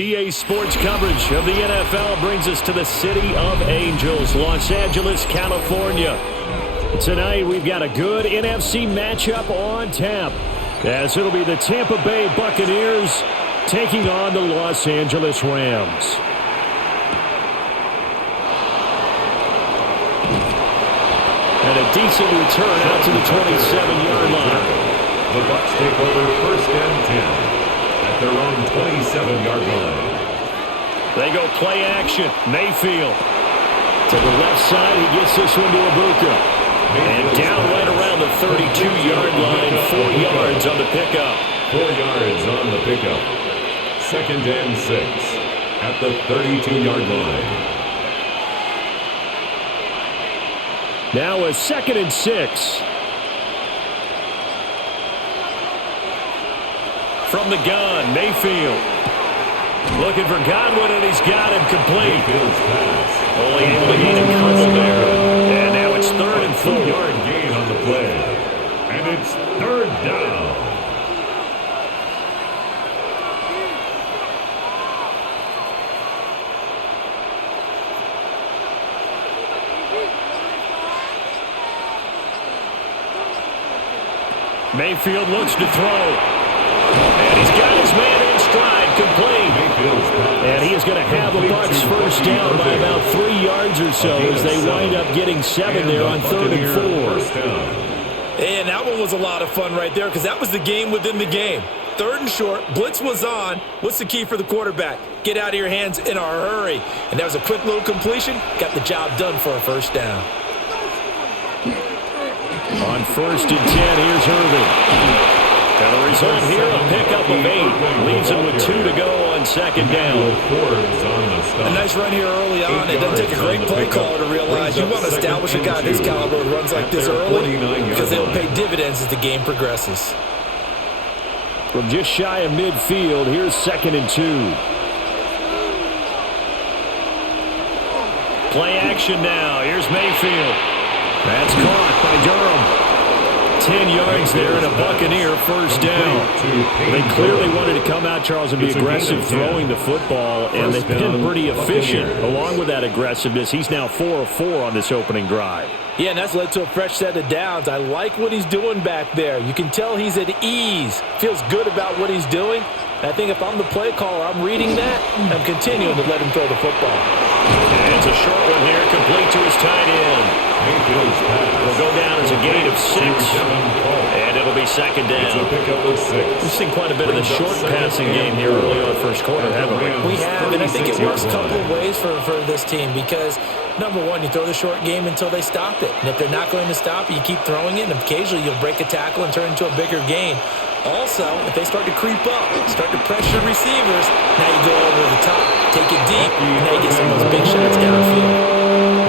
EA Sports coverage of the NFL brings us to the City of Angels, Los Angeles, California. Tonight, we've got a good NFC matchup on tap, as it'll be the Tampa Bay Buccaneers taking on the Los Angeles Rams. And a decent return out to the 27-yard line. The Bucs take over 1st and 10 at their own 27-yard line. They go play action. Mayfield to the left side. He gets this one to Ibuka. And down right around the 32-yard line. 4 yards on the pickup. 4 yards on the pickup. 2nd and 6 at the 32-yard line. Now a 2nd and 6. From the gun, Mayfield. Looking for Godwin, and he's got him complete. Mayfield's pass. Only able to gain a couple there. And now it's 3rd and 4. 2-yard gain on the play. And it's 3rd down. Mayfield looks to throw. And he's got his man in stride, complete. And he is going to have the Bucs first down by about 3 yards or so as they wind up getting 7 there on 3rd and 4. And that one was a lot of fun right there because that was the game within the game. 3rd and short, blitz was on. What's the key for the quarterback? Get out of your hands in a hurry. And that was a quick little completion. Got the job done for a first down. On 1st and 10, here's Irvin. And the result here, a pickup of 8. Leaves him with 2 to go on 2nd down. A nice run here early on. It doesn't take a great play caller to realize you want to establish a guy this caliber who runs like this early because they will pay dividends as the game progresses. From just shy of midfield, here's 2nd and 2. Play action now. Here's Mayfield. That's caught by Durham. 10 yards there and a Buccaneer first down. They clearly wanted to come out, Charles, and be aggressive throwing the football, and they've been pretty efficient. Along with that aggressiveness, he's now 4 of 4 on this opening drive. Yeah, and that's led to a fresh set of downs. I like what he's doing back there. You can tell he's at ease. Feels good about what he's doing. I think if I'm the play caller, I'm reading that, and I'm continuing to let him throw the football. And it's a short one here, complete to his tight end. Will go down as a gain of 6, and it'll be 2nd down. We've seen quite a bit of the short passing game here early on first quarter, haven't we? We have, and I think it works a couple of ways for this team because, number one, you throw the short game until they stop it. And if they're not going to stop it, you keep throwing it, and occasionally you'll break a tackle and turn it into a bigger gain. Also, if they start to creep up, start to pressure receivers, now you go over the top, take it deep, and now you get some of those big shots downfield.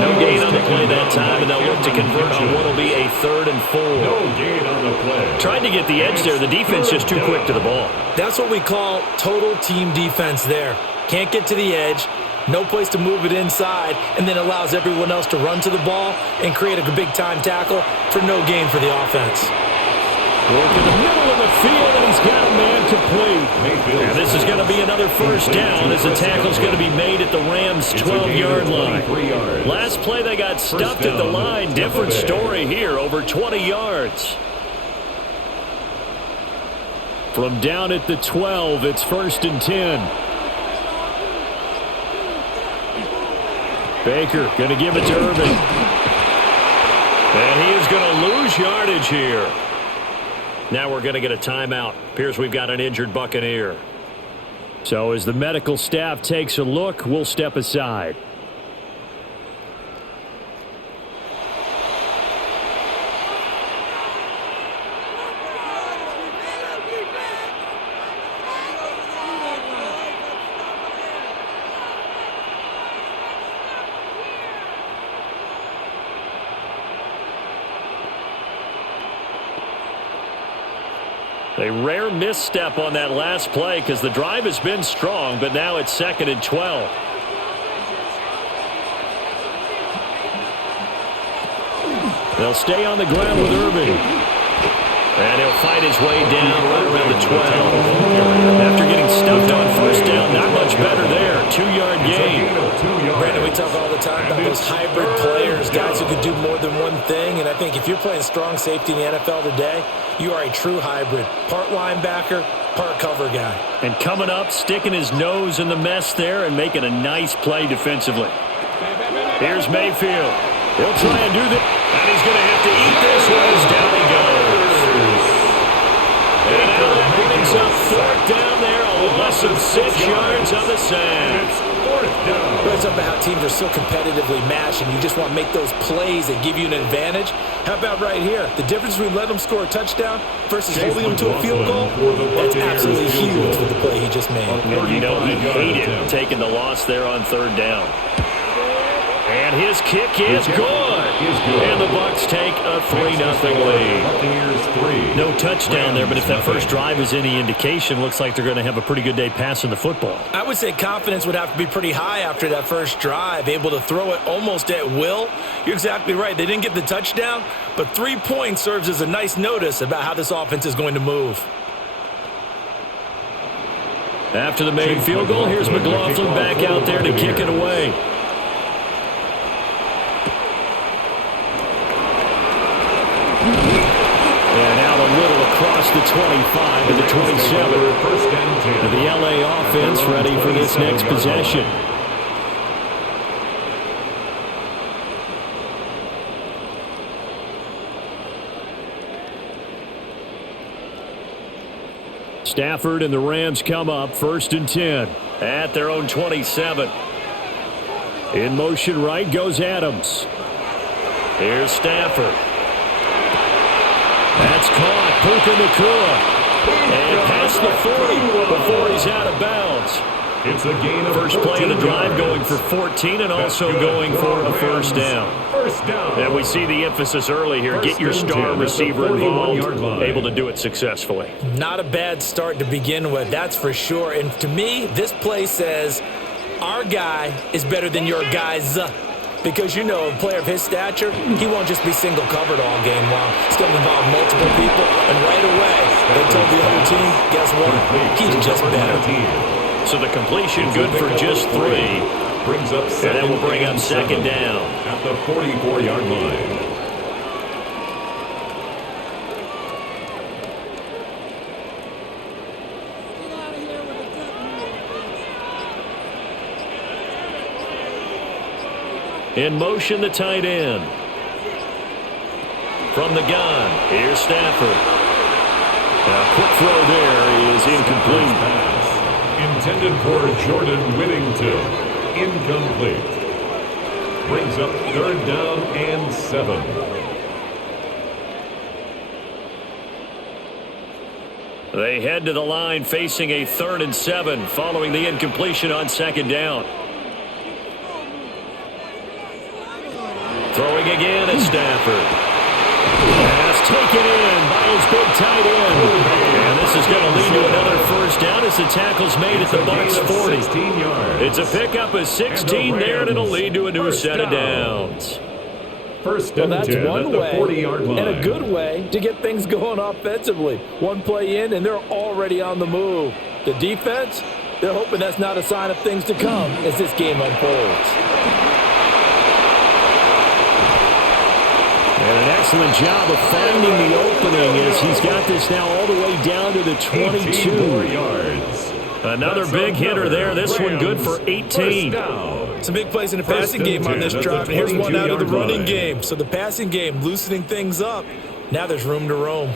No gain on the play that time, and they'll look to convert on what will be a 3rd and 4. No gain on the play. Tried to get the edge there. The defense just too quick to the ball. That's what we call total team defense there. Can't get to the edge, no place to move it inside, and then allows everyone else to run to the ball and create a big-time tackle for no gain for the offense. Work in the middle of the field, and he's got a man complete. And this is going to be another first down as the tackle's going to be made at the Rams' 12-yard line. Last play, they got stuffed at the line. Different story here, over 20 yards. From down at the 12, it's 1st and 10. Baker going to give it to Irvin. And he is going to lose yardage here. Now we're going to get a timeout. Appears we've got an injured Buccaneer. So as the medical staff takes a look, we'll step aside. A rare misstep on that last play because the drive has been strong, but now it's 2nd and 12. They'll stay on the ground with Irving. And he'll fight his way down right around the 12. After getting stuffed on first down, not much better thing, and I think if you're playing strong safety in the NFL today, you are a true hybrid. Part linebacker, part cover guy. And coming up, sticking his nose in the mess there and making a nice play defensively. Here's Mayfield. He'll try and do this, and he's going to have to eat this one as down he goes. And now that brings up fourth down there, a loss of 6 yards on the sack. It's up about how teams are so competitively matched, and you just want to make those plays that give you an advantage. How about right here? The difference between letting them score a touchdown versus holding them to a field goal, that's absolutely huge with the play he just made. And you know he hated taking the loss there on third down. And his kick is good. And the Bucs take a 3-0 lead. No touchdown there, but if that first drive is any indication, looks like they're going to have a pretty good day passing the football. I would say confidence would have to be pretty high after that first drive, able to throw it almost at will. You're exactly right. They didn't get the touchdown, but 3 points serves as a nice notice about how this offense is going to move. After the made field goal, here's McLaughlin back out there to kick it away. And out a little across the 25 to the 27. The LA offense ready for this next possession. Stafford and the Rams come up 1st and 10 at their own 27. In motion right goes Adams. Here's Stafford. That's caught. Puka Nacua. And past the 40 before he's out of bounds. It's a gain of first play of the drive going for 14 and also going for a first down. And we see the emphasis early here. Get your star receiver involved, able to do it successfully. Not a bad start to begin with, that's for sure. And to me, this play says our guy is better than your guys. Because, you know, a player of his stature, he won't just be single covered all game long. It's going to involve multiple people. And right away, they told the other team, guess what? He's just better. So the completion good for just 3. Brings up and then we'll bring up 2nd down. At the 44-yard line. In motion, the tight end. From the gun, here's Stafford. A quick throw there is incomplete. Pass intended for Jordan Whittington. Incomplete. Brings up 3rd down and 7. They head to the line facing a 3rd and 7 following the incompletion on 2nd down. Throwing again at Stafford. Pass taken in by his big tight end. And this is going to lead to another first down as the tackle's made at the Bucs 40. It's a pickup of 16 there, and it'll lead to a new set of downs. First and 10 one at the way 40-yard line. and a good way to get things going offensively. One play in, and they're already on the move. The defense, they're hoping that's not a sign of things to come as this game unfolds. And an excellent job of finding the opening as he's got this now all the way down to the 22. Yards. Another big hitter there. This one good for 18. Some big plays in the passing game on this drive, and here's one out of the running game. So the passing game loosening things up. Now there's room to roam.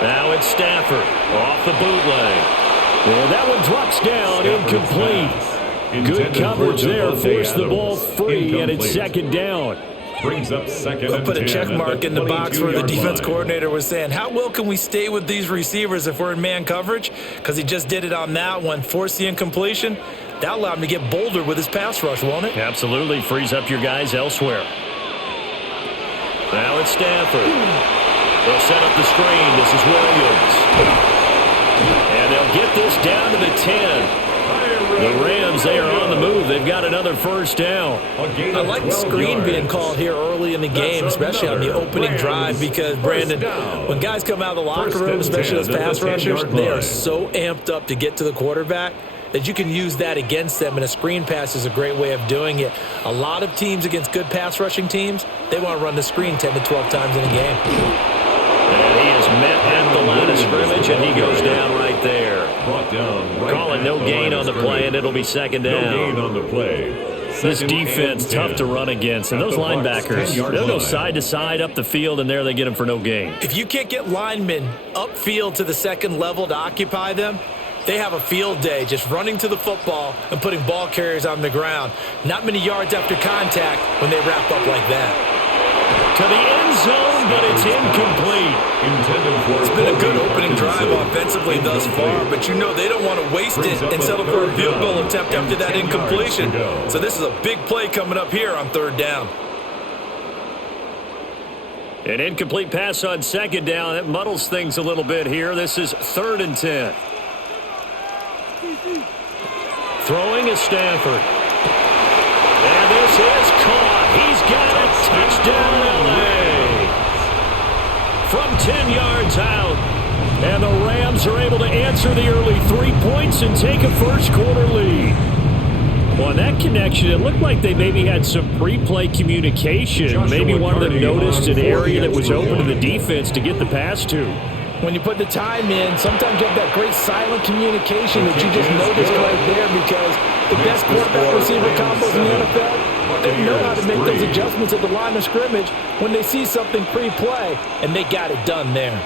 Now it's Stafford off the bootleg. And that one drops down, incomplete. Good coverage there, forced the ball free, and it's 2nd down. Brings up 2nd I'll and put a 10 check mark in the box where the defense coordinator was saying, how well can we stay with these receivers if we're in man coverage? Because he just did it on that one, forced the incompletion. That allowed him to get bolder with his pass rush, won't it? Absolutely, frees up your guys elsewhere. Now it's Stafford. They'll set up the screen. This is Williams. And they'll get this down to the 10. The Rams, they are on the move. They've got another first down. I like the screen being called here early in the game, especially on the opening drive, because, Brandon, when guys come out of the locker room, especially those pass rushers, they are so amped up to get to the quarterback. that you can use that against them, and a screen pass is a great way of doing it. A lot of teams against good pass rushing teams, they want to run the screen 10 to 12 times in a game. And he is met at the line of scrimmage, and he goes down right there. Calling no gain on the play, and it'll be second down. No gain on the play. This defense, tough to run against. And those linebackers, they'll go side to side up the field, and there they get them for no gain. If you can't get linemen upfield to the second level to occupy them, they have a field day just running to the football and putting ball carriers on the ground. Not many yards after contact when they wrap up like that. To the end zone, but it's incomplete. It's been a good opening drive offensively thus far, but you know they don't want to waste it and settle for a field goal attempt after that incompletion. So this is a big play coming up here on third down. An incomplete pass on second down. That muddles things a little bit here. This is 3rd and 10. Throwing is Stanford. And this is caught. He's got it. Touchdown, LA. From 10 yards out. And the Rams are able to answer the early 3 points and take a first-quarter lead. Well, on that connection, it looked like they maybe had some pre-play communication. Maybe one of them noticed an area that was open to the defense to get the pass to. When you put the time in, sometimes you have that great silent communication that you just noticed right there, because the best quarterback-receiver combos in the NFL, they know how to make those adjustments at the line of scrimmage when they see something pre-play, and they got it done there.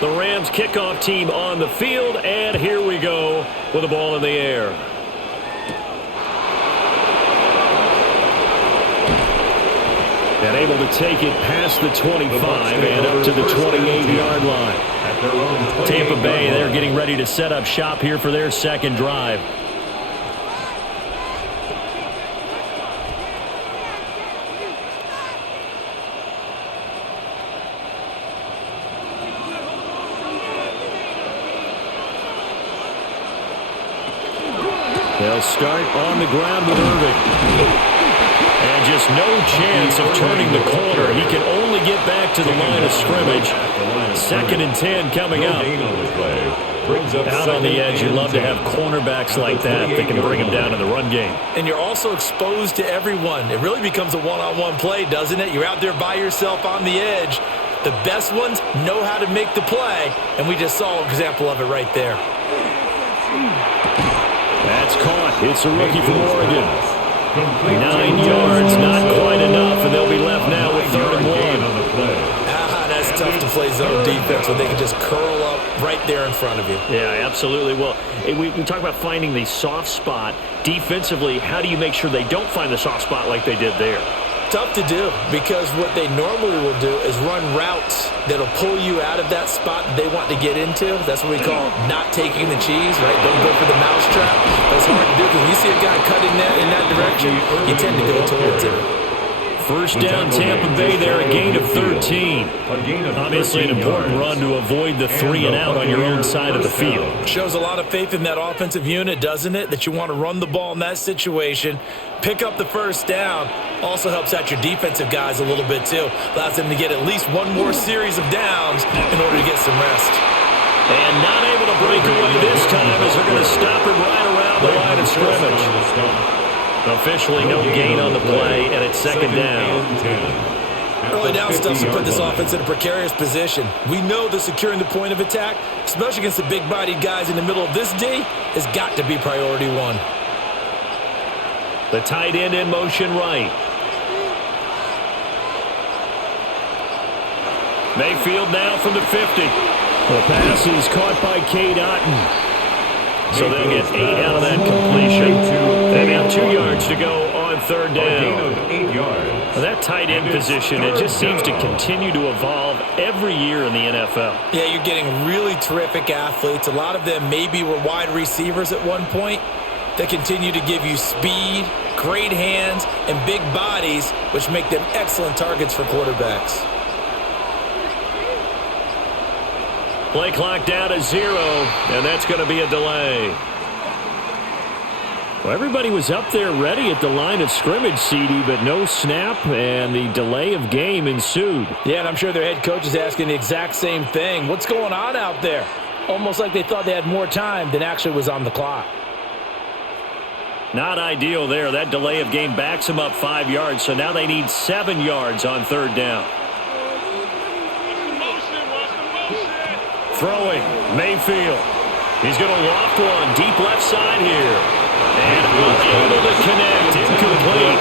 The Rams kickoff team on the field, and here we go with the ball in the air. And able to take it past the 25 and up to the 28-yard line. Tampa Bay, they're getting ready to set up shop here for their second drive. They'll start on the ground with Irving. And just no chance of turning the corner. He can only get back to the line of scrimmage. 2nd and 10 coming up. Out on the edge, you love to have cornerbacks like that can bring him down in the run game. And you're also exposed to everyone. It really becomes a one-on-one play, doesn't it? You're out there by yourself on the edge. The best ones know how to make the play, and we just saw an example of it right there. That's caught. It's a rookie from Oregon. 9 yards, not quite enough, and they'll be left now with 3rd and 1. That's tough to play zone defense when they can just curl up right there in front of you. Yeah, absolutely. Well, we talk about finding the soft spot. Defensively, how do you make sure they don't find the soft spot like they did there? Tough to do, because what they normally will do is run routes that'll pull you out of that spot that they want to get into. That's what we call not taking the cheese, right? Don't go for the mousetrap. That's hard to do, because when you see a guy cutting in that direction, you tend to go towards it. First down, Tampa Bay there, a gain of 13. Obviously an important run to avoid the 3 and out on your own side of the field. Shows a lot of faith in that offensive unit, doesn't it? That you want to run the ball in that situation, pick up the first down. Also helps out your defensive guys a little bit too. Allows them to get at least one more series of downs in order to get some rest. And not able to break away this time as they're going to stop him right around the line of scrimmage. Officially no gain on the play, and it's 2nd down. Early down stuff to put this offense in a precarious position. We know that securing the point of attack, especially against the big-bodied guys in the middle of this D, has got to be priority 1. The tight end in motion right. Mayfield now from the 50. The pass is caught by Cade Otton. So they'll get 8 out of that completion. They have 2 yards to go on 3rd down. Well, that tight end position, it just seems to continue to evolve every year in the NFL. Yeah, you're getting really terrific athletes. A lot of them maybe were wide receivers at one point. They continue to give you speed, great hands, and big bodies, which make them excellent targets for quarterbacks. Play clock down to 0, and that's going to be a delay. Well, everybody was up there ready at the line of scrimmage, CD, but no snap, and the delay of game ensued. Yeah, and I'm sure their head coach is asking the exact same thing. What's going on out there? Almost like they thought they had more time than actually was on the clock. Not ideal there. That delay of game backs them up 5 yards, so now they need 7 yards on third down. Throwing, Mayfield. He's going to loft one deep left side here. And unable to connect. Incomplete.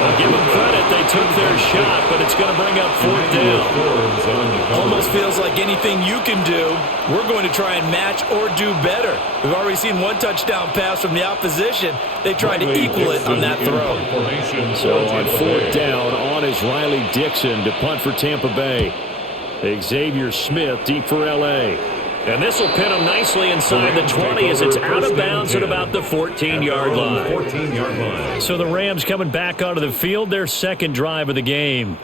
I'll give them credit. They took their shot, but it's going to bring up fourth down. Almost feels like anything you can do, we're going to try and match or do better. We've already seen one touchdown pass from the opposition. They tried to equal it on that throw. So on fourth down, on is Riley Dixon to punt for Tampa Bay. Xavier Smith deep for L.A. And this will pin them nicely inside the 20 as it's out of bounds at about the 14-yard line. So the Rams coming back onto the field, their second drive of the game.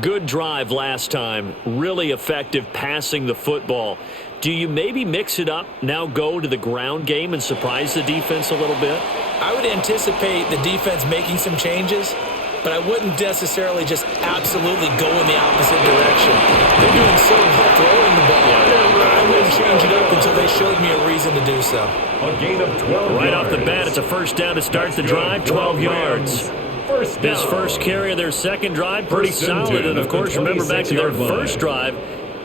Good drive last time. Really effective passing the football. Do you maybe mix it up, now go to the ground game and surprise the defense a little bit? I would anticipate the defense making some changes, but I wouldn't necessarily just absolutely go in the opposite direction. They're doing so well throwing the ball. I wouldn't change it up until they showed me a reason to do so. A gain of 12 Right yards. off the bat, it's a first down to start the drive, 12 yards. This first carry of their second drive, pretty solid. And, of course, remember back to their first drive,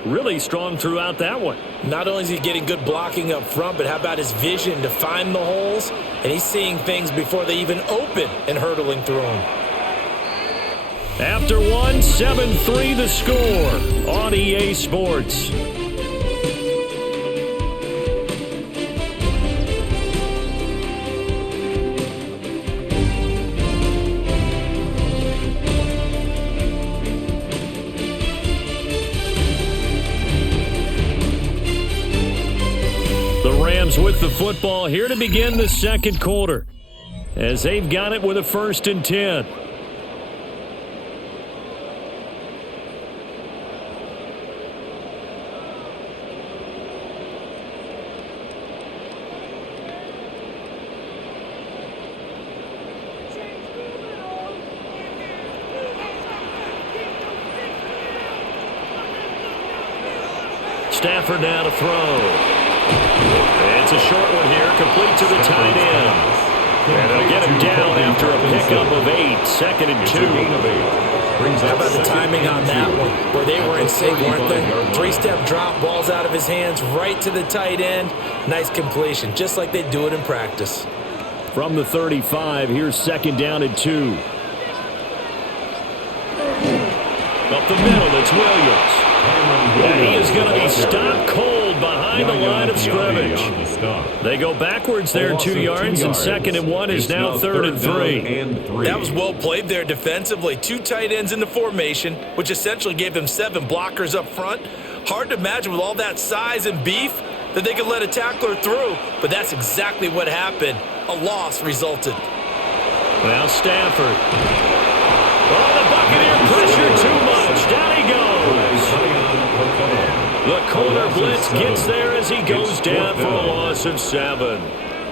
really strong throughout that one. Not only is he getting good blocking up front, but how about his vision to find the holes? And he's seeing things before they even open and hurtling through them. After one, 7-3 the score on EA Sports. The Rams with the football here to begin the second quarter as they've got it with a 1st and 10. Stafford now to throw. It's a short one here, complete to the tight end. And they'll get him down after a pickup of 8, 2nd and 2. How about the timing on that one, where they were in sync, weren't they? 3-step drop, balls out of his hands, right to the tight end. Nice completion, just like they do it in practice. From the 35, here's 2nd down and 2. Up the middle, it's Williams. And he is going to be stopped cold behind the line of scrimmage. They go backwards there 2 yards, and 2nd and 1 is now 3rd and 3. That was well played there defensively. 2 tight ends in the formation, which essentially gave them 7 blockers up front. Hard to imagine with all that size and beef that they could let a tackler through, but that's exactly what happened. A loss resulted. Now Stafford. Oh, the Buccaneer pressure too much. Down he goes. The corner blitz gets there as he goes down for a loss of 7.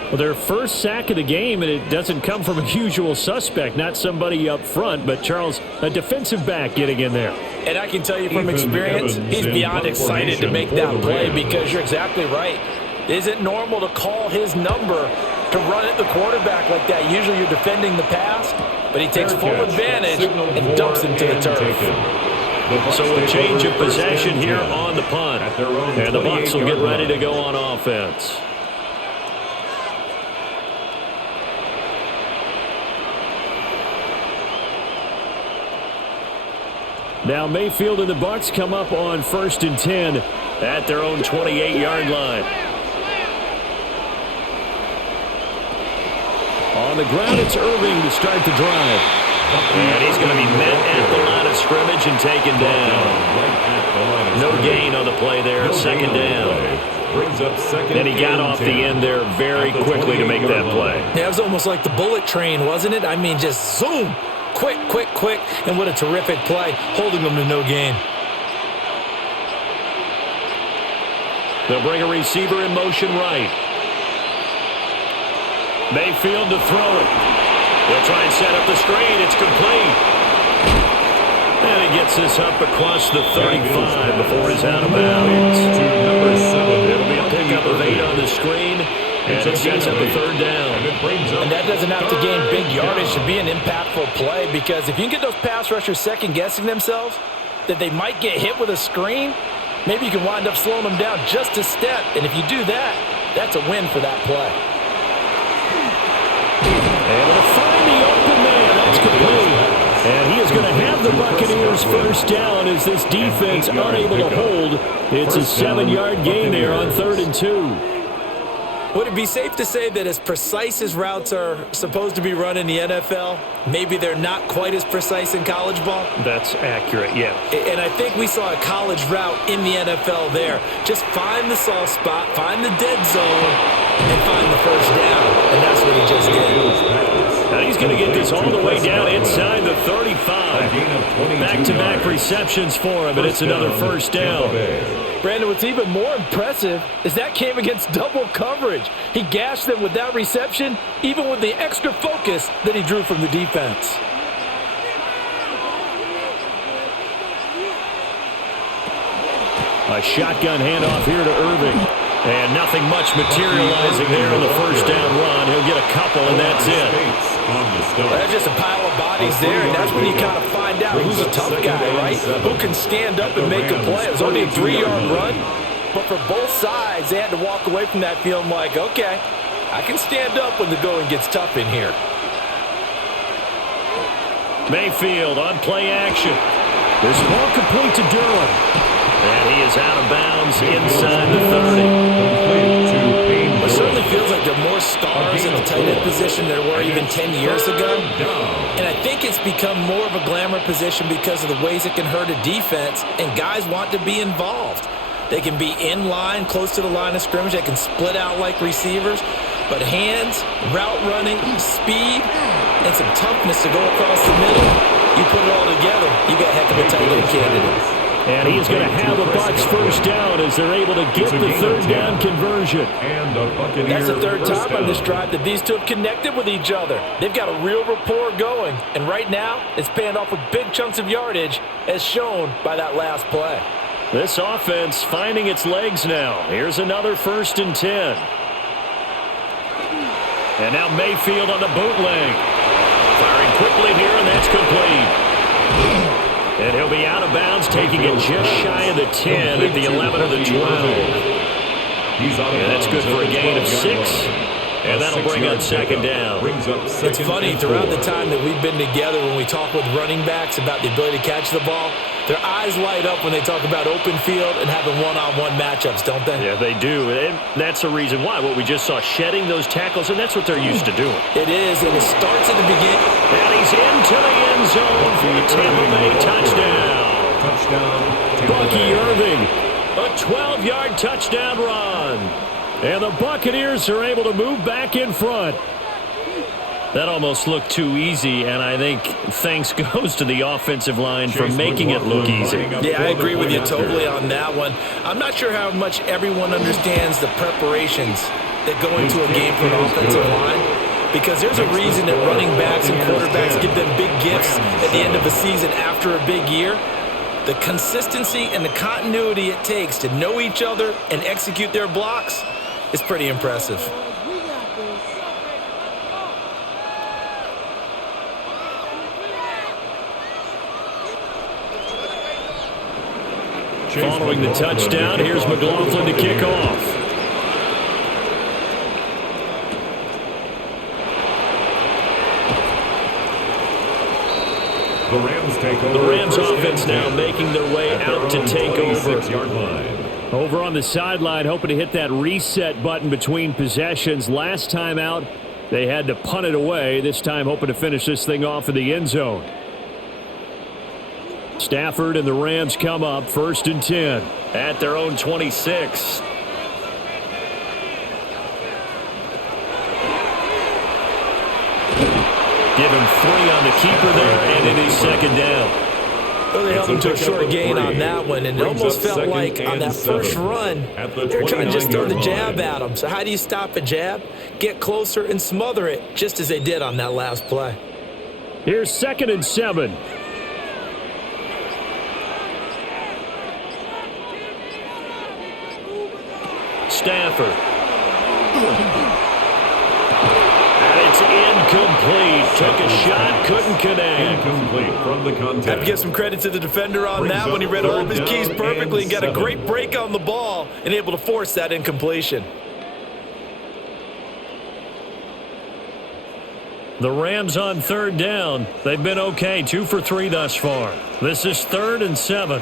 Well, their first sack of the game, and it doesn't come from a usual suspect, not somebody up front, but Charles, a defensive back getting in there. And I can tell you from experience, he's beyond excited to make that play because you're exactly right. It isn't normal to call his number to run at the quarterback like that. Usually you're defending the pass, but he takes full advantage and dumps him to the turf. So a change of possession here on the punt. And the Bucs will get ready to go on offense. Now Mayfield and the Bucs come up on 1st and 10 at their own 28-yard line. On the ground, it's Irving to start the drive. And he's going to be met at the line of scrimmage and taken down. No gain on the play there, 2nd down. And he got off the end there very quickly to make that play. Yeah, it was almost like the bullet train, wasn't it? I mean, just zoom. Quick, quick, quick. And what a terrific play, holding them to no gain. They'll bring a receiver in motion right. Mayfield to throw it. He'll try and set up the screen. It's complete. And he gets this up across the 35 before he's out of bounds. Number 7. It'll be a pickup of 8 on the screen. And it sets up a third down. And that doesn't have to gain big yardage to be an impactful play, because if you can get those pass rushers second-guessing themselves that they might get hit with a screen, maybe you can wind up slowing them down just a step. And if you do that, that's a win for that play. Able to find the open man. That's complete. And he is going to have the Buccaneers first down as this defense unable to hold. It's a 7-yard gain there on 3rd and 2. Would it be safe to say that as precise as routes are supposed to be run in the NFL, maybe they're not quite as precise in college ball? That's accurate, yeah. And I think we saw a college route in the NFL there. Just find the soft spot, find the dead zone, and find the first down. And that's what he just did. Now he's going to get this all the way down inside the 35. Back-to-back receptions for him, and it's another first down. Brandon, what's even more impressive is that came against double coverage. He gashed them with that reception, even with the extra focus that he drew from the defense. A shotgun handoff here to Irving. And nothing much materializing there on the first down run. He'll get a couple, and that's it. That's just a pile of bodies there, and that's when you kind of find out who's a tough guy, right? Who can stand up and make a play. It was only a 3-yard run, but for both sides, they had to walk away from that feeling like, okay, I can stand up when the going gets tough in here. Mayfield on play action. This ball complete to Durham. And he is out of bounds inside the 30. It certainly feels like there are more stars in the tight end position than there were even 10 years ago. And I think it's become more of a glamour position because of the ways it can hurt a defense, and guys want to be involved. They can be in line, close to the line of scrimmage. They can split out like receivers. But hands, route running, speed, and some toughness to go across the middle, you put it all together, you got a heck of a tight end candidate. And he's going to have a Bucs first down as they're able to get the third down conversion. That's the third time on this drive that these two have connected with each other. They've got a real rapport going. And right now, it's paying off with big chunks of yardage, as shown by that last play. This offense finding its legs now. Here's another 1st and 10. And now Mayfield on the bootleg. Firing quickly here, and that's complete. And he'll be out of bounds, taking it just shy of the 10 at the 11 or the 12. And that's good for a gain of 6. And that'll bring up 2nd down. It's funny, throughout the time that we've been together, when we talk with running backs about the ability to catch the ball, their eyes light up when they talk about open field and having one-on-one matchups, don't they? Yeah, they do. And that's the reason why. What we just saw, shedding those tackles, and that's what they're used to doing. It is, and it starts at the beginning. And he's into the end zone for the Tampa Bay touchdown. Bucky Irving, a 12-yard touchdown run. And the Buccaneers are able to move back in front. That almost looked too easy, and I think thanks goes to the offensive line for making it look easy. Yeah, I agree with you totally on that one. I'm not sure how much everyone understands the preparations that go into a game for an offensive line, because there's a reason that running backs and quarterbacks give them big gifts at the end of a season after a big year. The consistency and the continuity it takes to know each other and execute their blocks is pretty impressive. Following the touchdown, here's McLaughlin to kick off. The Rams take over. The Rams offense now making their way out to take over. 26-yard line. Over on the sideline, hoping to hit that reset button between possessions. Last time out, they had to punt it away. This time, hoping to finish this thing off in the end zone. Stafford and the Rams come up 1st and 10 at their own 26. Give him 3 on the keeper there, and it is 2nd down. Well, they held him to a short gain on that one, and it almost felt like on that first run, they're trying to just throw the jab at him. So how do you stop a jab? Get closer and smother it, just as they did on that last play. Here's 2nd and 7. Stafford. And it's incomplete. Took a shot, couldn't connect. Incomplete from the contact. Have to give some credit to the defender on that one. He read all of his keys perfectly and got a great break on the ball and able to force that incompletion. The Rams on 3rd down. They've been okay, 2 for 3 thus far. This is 3rd and 7.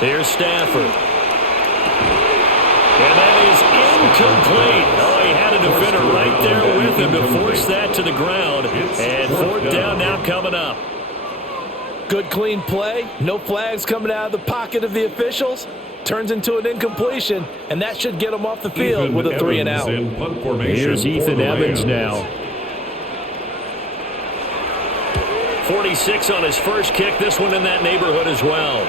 Here's Stafford. And that is incomplete. Oh, he had a defender right there with him to force that to the ground. And 4th down now coming up. Good clean play. No flags coming out of the pocket of the officials. Turns into an incompletion, and that should get him off the field with a 3 and out. Here's Ethan Evans now. 46 on his first kick. This one in that neighborhood as well.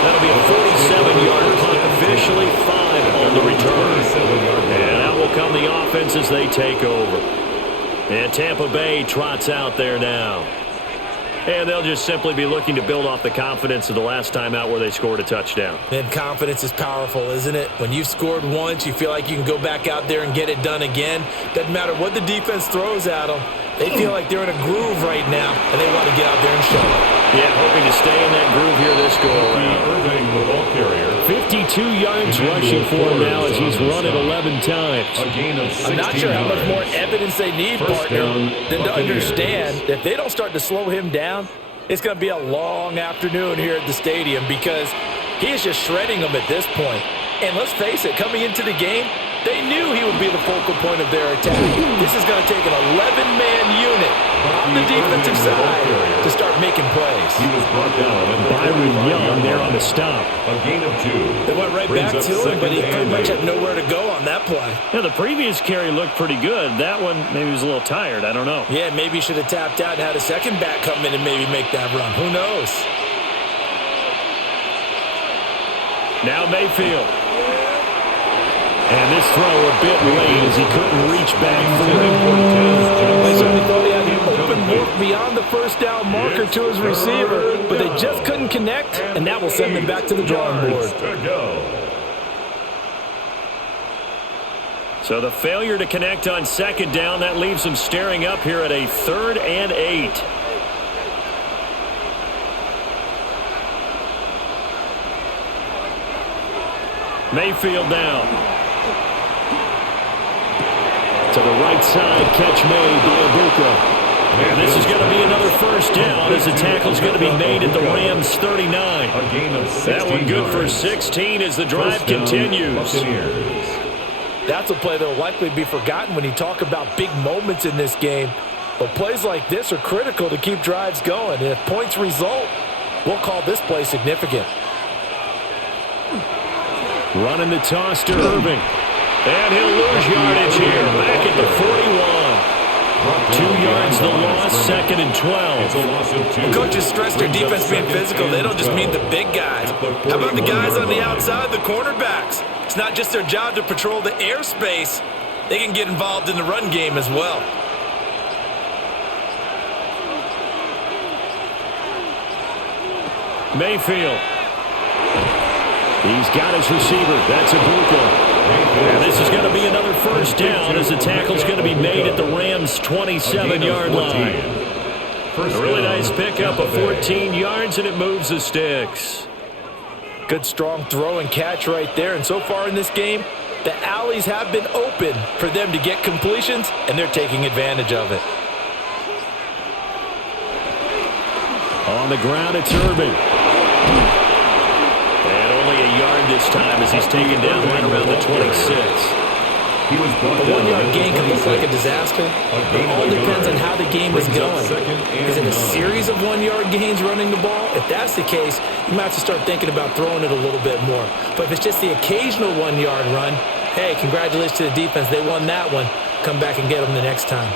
That'll be a 47-yard punt, officially 5 on the return. And out will come the offense as they take over. And Tampa Bay trots out there now. And they'll just simply be looking to build off the confidence of the last time out where they scored a touchdown. And confidence is powerful, isn't it? When you've scored once, you feel like you can go back out there and get it done again. Doesn't matter what the defense throws at them. They feel like they're in a groove right now, and they want to get out there and show it. Yeah, hoping to stay in that groove here this go-around. Irving, the ball carrier. 52 yards rushing for him now as he's run it 11 times. A gain of 16 I'm not sure how much more evidence they need, partner, than to understand that if they don't start to slow him down, it's going to be a long afternoon here at the stadium because he is just shredding them at this point. And let's face it, coming into the game, they knew he would be the focal point of their attack. This is going to take an 11-man unit on the defensive side to start making plays. He was brought down. And Byron Young there on the stop. A gain of 2. They went right back to him, but he pretty much had nowhere to go on that play. Yeah, the previous carry looked pretty good. That one, maybe he was a little tired. I don't know. Yeah, maybe he should have tapped out and had a second back come in and maybe make that run. Who knows? Now Mayfield. And this throw a bit late as he couldn't reach back for it. They certainly thought he had an open look beyond the first down marker to his receiver, but they just couldn't connect, and that will send them back to the drawing board. So the failure to connect on 2nd down, that leaves them staring up here at a 3rd and 8. Mayfield down. To the right side, catch made by Ibuka. And this is going to be another 1st down as the tackle's going to be made at the Rams 39. A gain of 16 that one good yards. For 16 as the drive continues. That's a play that will likely be forgotten when you talk about big moments in this game. But plays like this are critical to keep drives going. And if points result, we'll call this play significant. Running the toss to Irving. And he'll lose yardage here. Back at the 41. 2 yards the loss, 2nd and 12. It's a loss of 2. The coaches stress their defense being physical. They don't just mean the big guys. How about the guys on the outside, the cornerbacks? It's not just their job to patrol the airspace. They can get involved in the run game as well. Mayfield. He's got his receiver. That's Ibuka. And this is going to be another 1st down as the tackle's going to be made at the Rams' 27-yard line. A really nice pickup of 14 yards, and it moves the sticks. Good strong throw and catch right there. And so far in this game, the alleys have been open for them to get completions, and they're taking advantage of it. On the ground, it's Irving. And only a yard this time as he's taken down right around the 26. He was brought A down. 1-yard gain can look like a disaster. It all depends on how the game is going. Is it a series of 1-yard gains running the ball? If that's the case, you might have to start thinking about throwing it a little bit more. But if it's just the occasional 1-yard run, hey, congratulations to the defense. They won that one. Come back and get them the next time.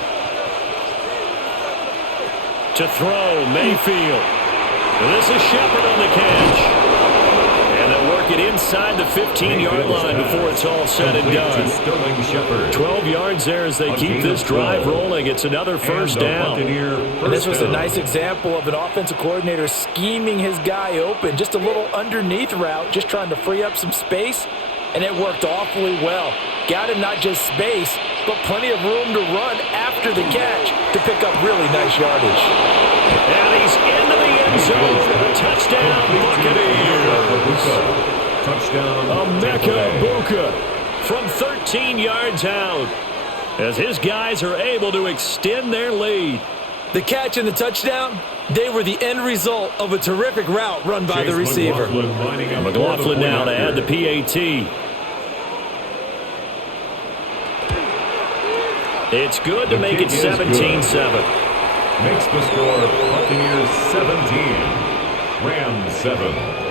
To throw, Mayfield. This is Shepard on the catch. And they'll work it inside the 15-yard line before it's all said and done. 12 yards there as they keep this drive rolling. It's another first down. And this was a nice example of an offensive coordinator scheming his guy open. Just a little underneath route, just trying to free up some space, and it worked awfully well. Got him not just space, but plenty of room to run after the catch to pick up really nice yardage. And he's into the end zone. Touchdown, Buccaneers. Touchdown, Emeka Buka from 13 yards out as his guys are able to extend their lead. The catch and the touchdown, they were the end result of a terrific route run by the receiver. McLaughlin now to add the PAT. It's good to make it 17-7. Makes the score Buccaneers 17, Rams 7.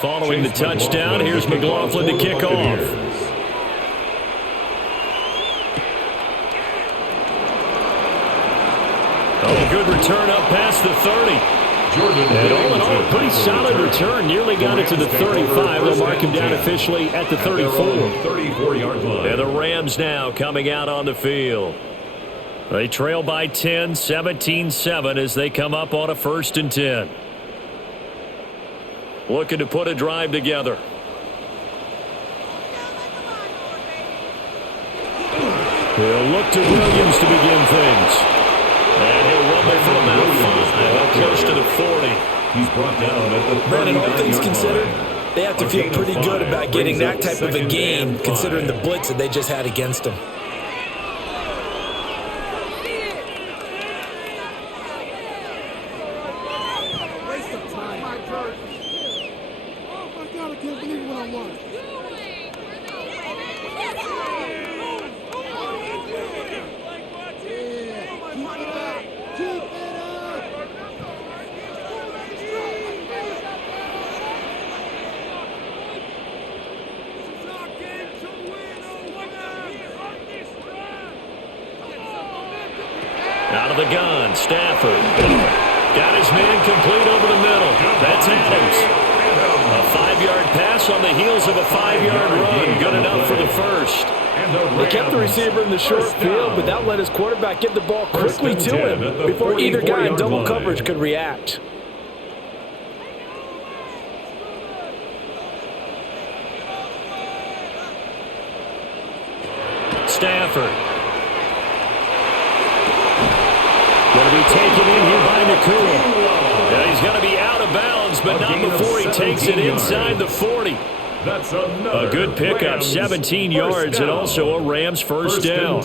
Following the touchdown, here's McLaughlin to kick off. Oh, good return up past the 30. And all in all, a pretty solid return. Nearly got it to the 35. They'll mark him down officially at the 34. 34-yard line. And the Rams now coming out on the field. They trail by 10, 17-7 as they come up on a 1st and 10. Looking to put a drive together. He'll look to Williams to begin things. And he'll rumble for about 5, close to the 40. He's brought down at the 39-yard line. Brandon, all things considered, they have to feel pretty good about getting that type of a gain, considering the blitz that they just had against them. Out of the gun, Stafford. Got his man complete over the middle. That's Adams. A 5-yard pass on the heels of a 5-yard run. Good enough for the first. They kept the receiver in the short field, but that let his quarterback get the ball quickly to him before either guy in double coverage could react. Stafford. Going to be taken in here by Nakua. Yeah, he's going to be out of bounds, but not before he takes it inside the 40. That's a good pickup, 17 yards, and also a Rams first down.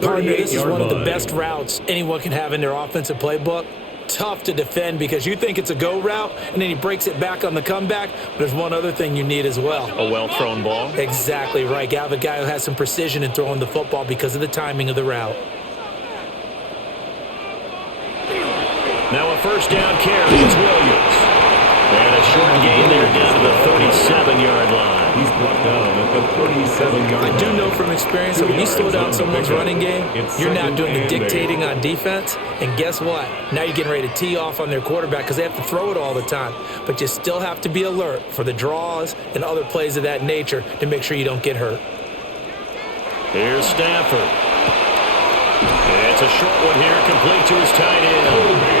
Partner, this is one of the best routes anyone can have in their offensive playbook. Tough to defend because you think it's a go route, and then he breaks it back on the comeback. But there's one other thing you need as well. A well-thrown ball? Exactly right. You have a guy who has some precision in throwing the football because of the timing of the route. Now a first down carry. It's Williams. And a short gain there down to the 37-yard line. He's brought down at the 37-yard line. I do know from experience that when you slow down someone's running game, you're now doing the dictating on defense. And guess what? Now you're getting ready to tee off on their quarterback because they have to throw it all the time. But you still have to be alert for the draws and other plays of that nature to make sure you don't get hurt. Here's Stafford. It's a short one here, complete to his tight end.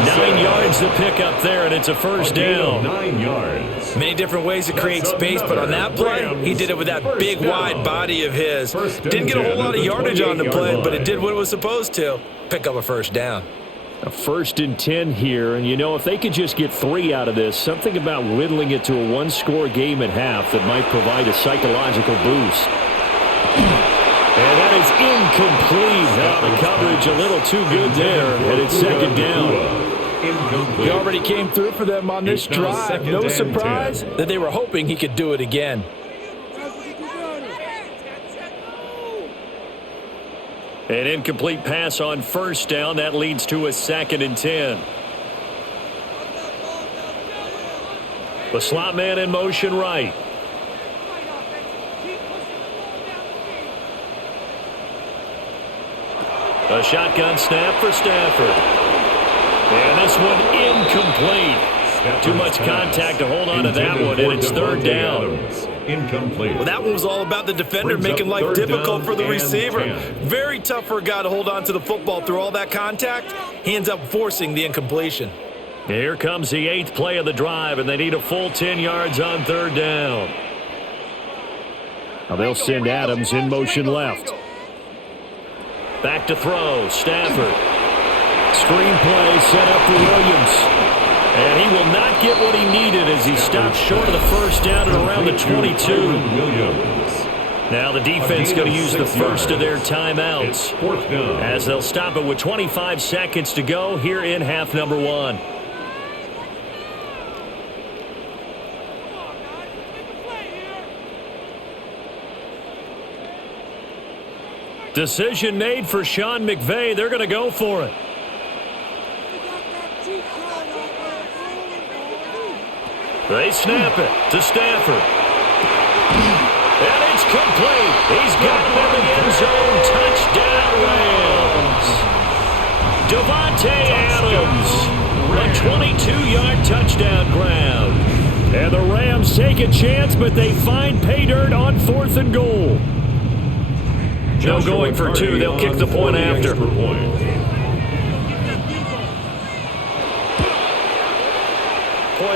9 yards to pick up there, and it's a first down. 9 yards. Many different ways to create space, but on that play, he did it with that big, wide body of his. Didn't get a whole lot of yardage on the play, but it did what it was supposed to. Pick up a first down. A 1st and 10 here, and you know, if they could just get 3 out of this, something about whittling it to a one-score game at half that might provide a psychological boost. And that is incomplete. Now the coverage a little too good there, and it's second down. He already came through for them on this drive. No surprise that they were hoping he could do it again. An incomplete pass on first down. That leads to a 2nd and 10. The slot man in motion right. A shotgun snap for Stafford. And this one incomplete. Too much contact to hold on to that one, and it's 3rd down. Incomplete. Well, that one was all about the defender making life difficult for the receiver. Very tough for a guy to hold on to the football through all that contact. He ends up forcing the incompletion. Here comes the 8th play of the drive, and they need a full 10 yards on 3rd down. Now they'll send Adams in motion left. Back to throw, Stafford. Screen play set up for Williams. And he will not get what he needed as he stopped short of the first down at around the 22. Now the defense going to use the first of their timeouts as they'll stop it with 25 seconds to go here in half number 1. Decision made for Sean McVay. They're going to go for it. They snap it to Stafford. And it's complete. He's got it in the end zone. Touchdown, Rams. Devontae Adams. A 22-yard touchdown ground. And the Rams take a chance, but they find pay dirt on 4th and goal. No going for 2. They'll kick the point after. Point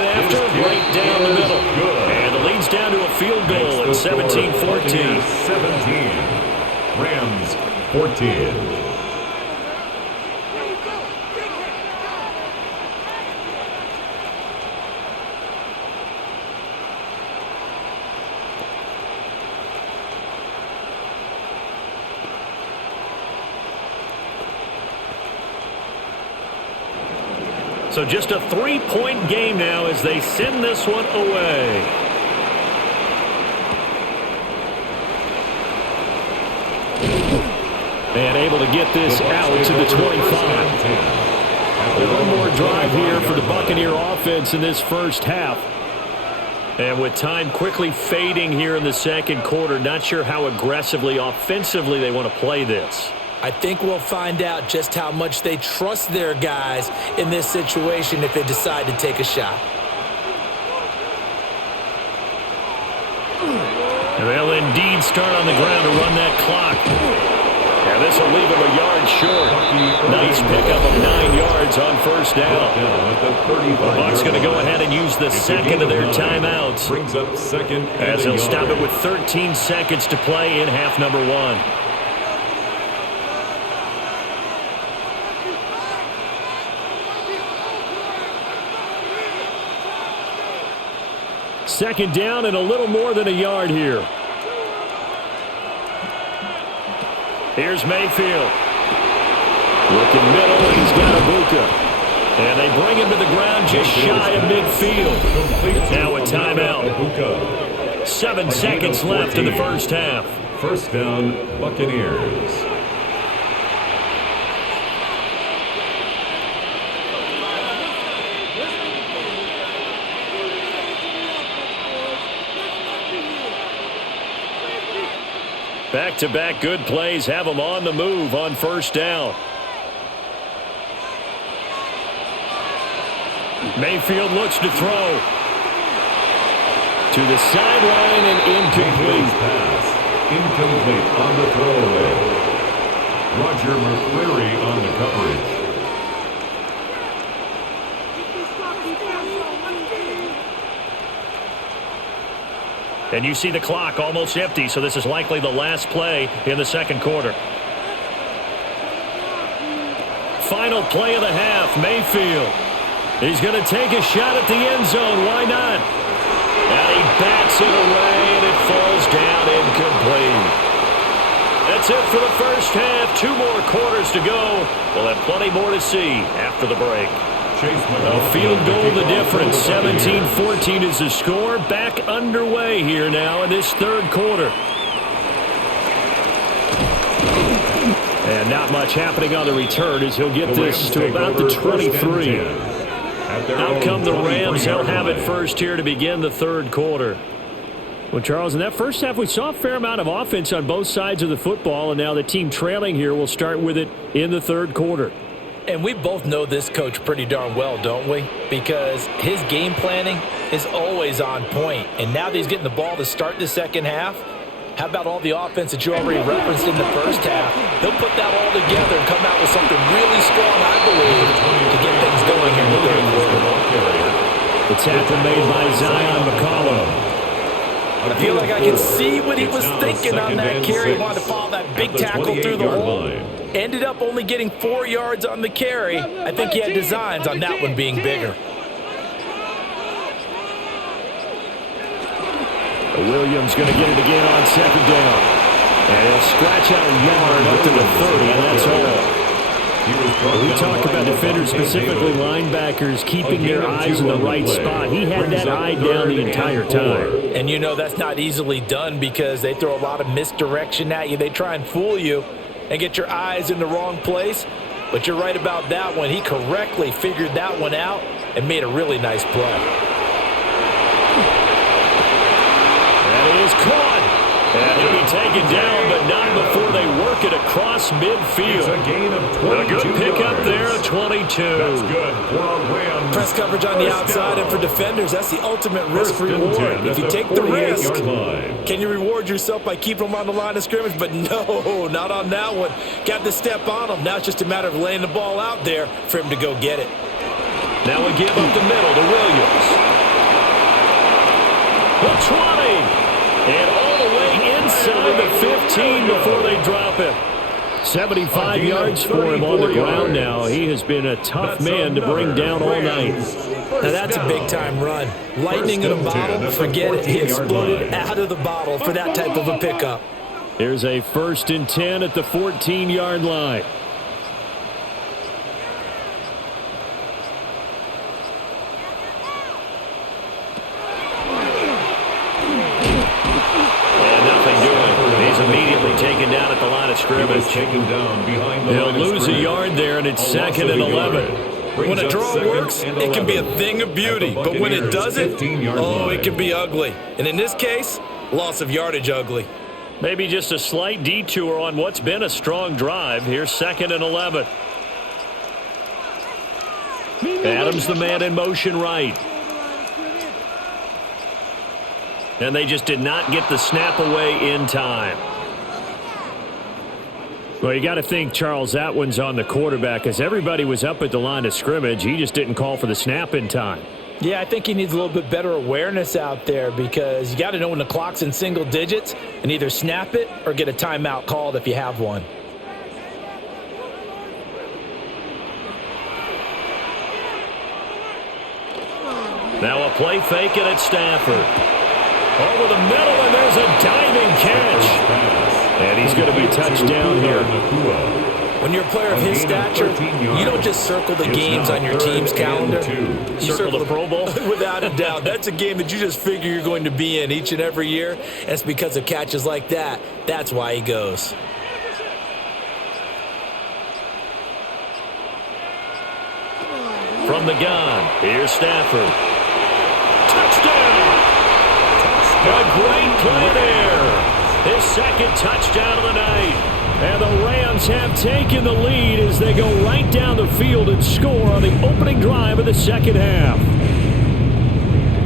after, right down the middle. And the lead's down to a field goal at 17-14. 17. Rams 14. So just a 3-point game now as they send this one away. And able to get this out to the 25. One more drive here for the Buccaneer offense in this first half. And with time quickly fading here in the second quarter, not sure how aggressively, offensively they want to play this. I think we'll find out just how much they trust their guys in this situation if they decide to take a shot. And they'll indeed start on the ground to run that clock. And this will leave them a yard short. Nice pickup of 9 yards on first down. The Bucs going to go ahead and use the second of their timeouts Brings up 2nd as they'll stop it with 13 seconds to play in half number 1. Second down and a little more than a yard here. Here's Mayfield. Looking middle, and he's got Ibuka. And they bring him to the ground just shy of midfield. Now a timeout. 7 seconds left in the first half. First down, Buccaneers. Back-to-back good plays have them on the move on first down. Mayfield looks to throw. To the sideline and incomplete. Pass. Incomplete on the throwaway. Roger McCreary on the coverage. And you see the clock almost empty, so this is likely the last play in the second quarter. Final play of the half, Mayfield. He's going to take a shot at the end zone. Why not? And he bats it away, and it falls down incomplete. That's it for the first half. 2 more quarters to go. We'll have plenty more to see after the break. A field goal the difference. 17-14 is the score. Back underway here now in this third quarter. And not much happening on the return as he'll get this to about the 23. Out come the Rams. They'll have it first here to begin the third quarter. Well, Charles, in that first half, we saw a fair amount of offense on both sides of the football, and now the team trailing here will start with it in the third quarter. And we both know this coach pretty darn well, don't we? Because his game planning is always on point. And now that he's getting the ball to start the second half, how about all the offense that you already referenced in the first half? He'll put that all together and come out with something really strong, I believe, to get things going here in the third quarter. The tackle made by Zion McCollum. I feel like I can see what he was thinking on that carry. He wanted to follow that big tackle through the hole. Ended up only getting 4 yards on the carry. I think he had designs on that one being bigger. Williams going to get it again on second down. And he'll scratch out a yard up to the 30, and that's all. We talk about defenders, specifically linebackers, keeping their eyes in the right spot. He had that eye down the entire time. And you know that's not easily done because they throw a lot of misdirection at you. They try and fool you and get your eyes in the wrong place. But you're right about that one. He correctly figured that one out and made a really nice play. That is caught. And he'll be taken down, but not before they work it across midfield. It's a gain of 22 A good pickup yards. there, 22. That's good for a Rams. Press coverage on the outside, and for defenders, that's the ultimate risk reward. If you take the risk, can you reward yourself by keeping them on the line of scrimmage? But no, not on that one. Got to step on them. Now it's just a matter of laying the ball out there for him to go get it. Now we give up the middle to Williams. The 20. And all the way inside the 15 before they drop him. 75 yards for him on the ground now. He has been a tough man to bring down all night. Now that's a big-time run. Lightning in a bottle, forget it. He exploded out of the bottle for that type of a pickup. Here's a 1st and 10 at the 14-yard line. Taken down at the line of scrimmage. They'll lose a yard there, and it's 2nd and 11. When a draw works, it can be a thing of beauty. But when it doesn't, oh, it can be ugly. And in this case, loss of yardage ugly. Maybe just a slight detour on what's been a strong drive. Here's 2nd and 11. Adams the man in motion right. And they just did not get the snap away in time. Well, you got to think, Charles, that one's on the quarterback as everybody was up at the line of scrimmage. He just didn't call for the snap in time. Yeah, I think he needs a little bit better awareness out there because you got to know when the clock's in single digits and either snap it or get a timeout called if you have one. Now a play fake and it's Stafford. Over the middle, and there's a diving catch. And he's going to be touched down here. When you're a player of his stature, you don't just circle the games on your team's calendar. You circle the Pro Bowl? Without a doubt. That's a game that you just figure you're going to be in each and every year. And it's because of catches like that. That's why he goes. From the gun, here's Stafford. Touchdown! A great play there. His 2nd touchdown of the night. And the Rams have taken the lead as they go right down the field and score on the opening drive of the second half.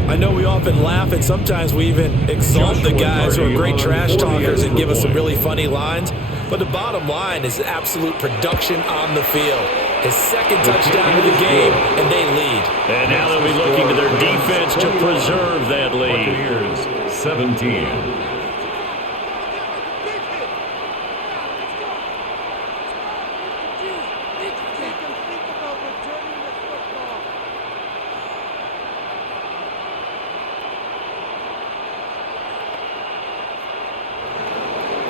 I know we often laugh and sometimes we even exalt the guys who are great trash talkers and give us some really funny lines. But the bottom line is absolute production on the field. His 2nd touchdown of the game, and they lead. And now they'll be looking to their defense to preserve that lead. Buccaneers 17.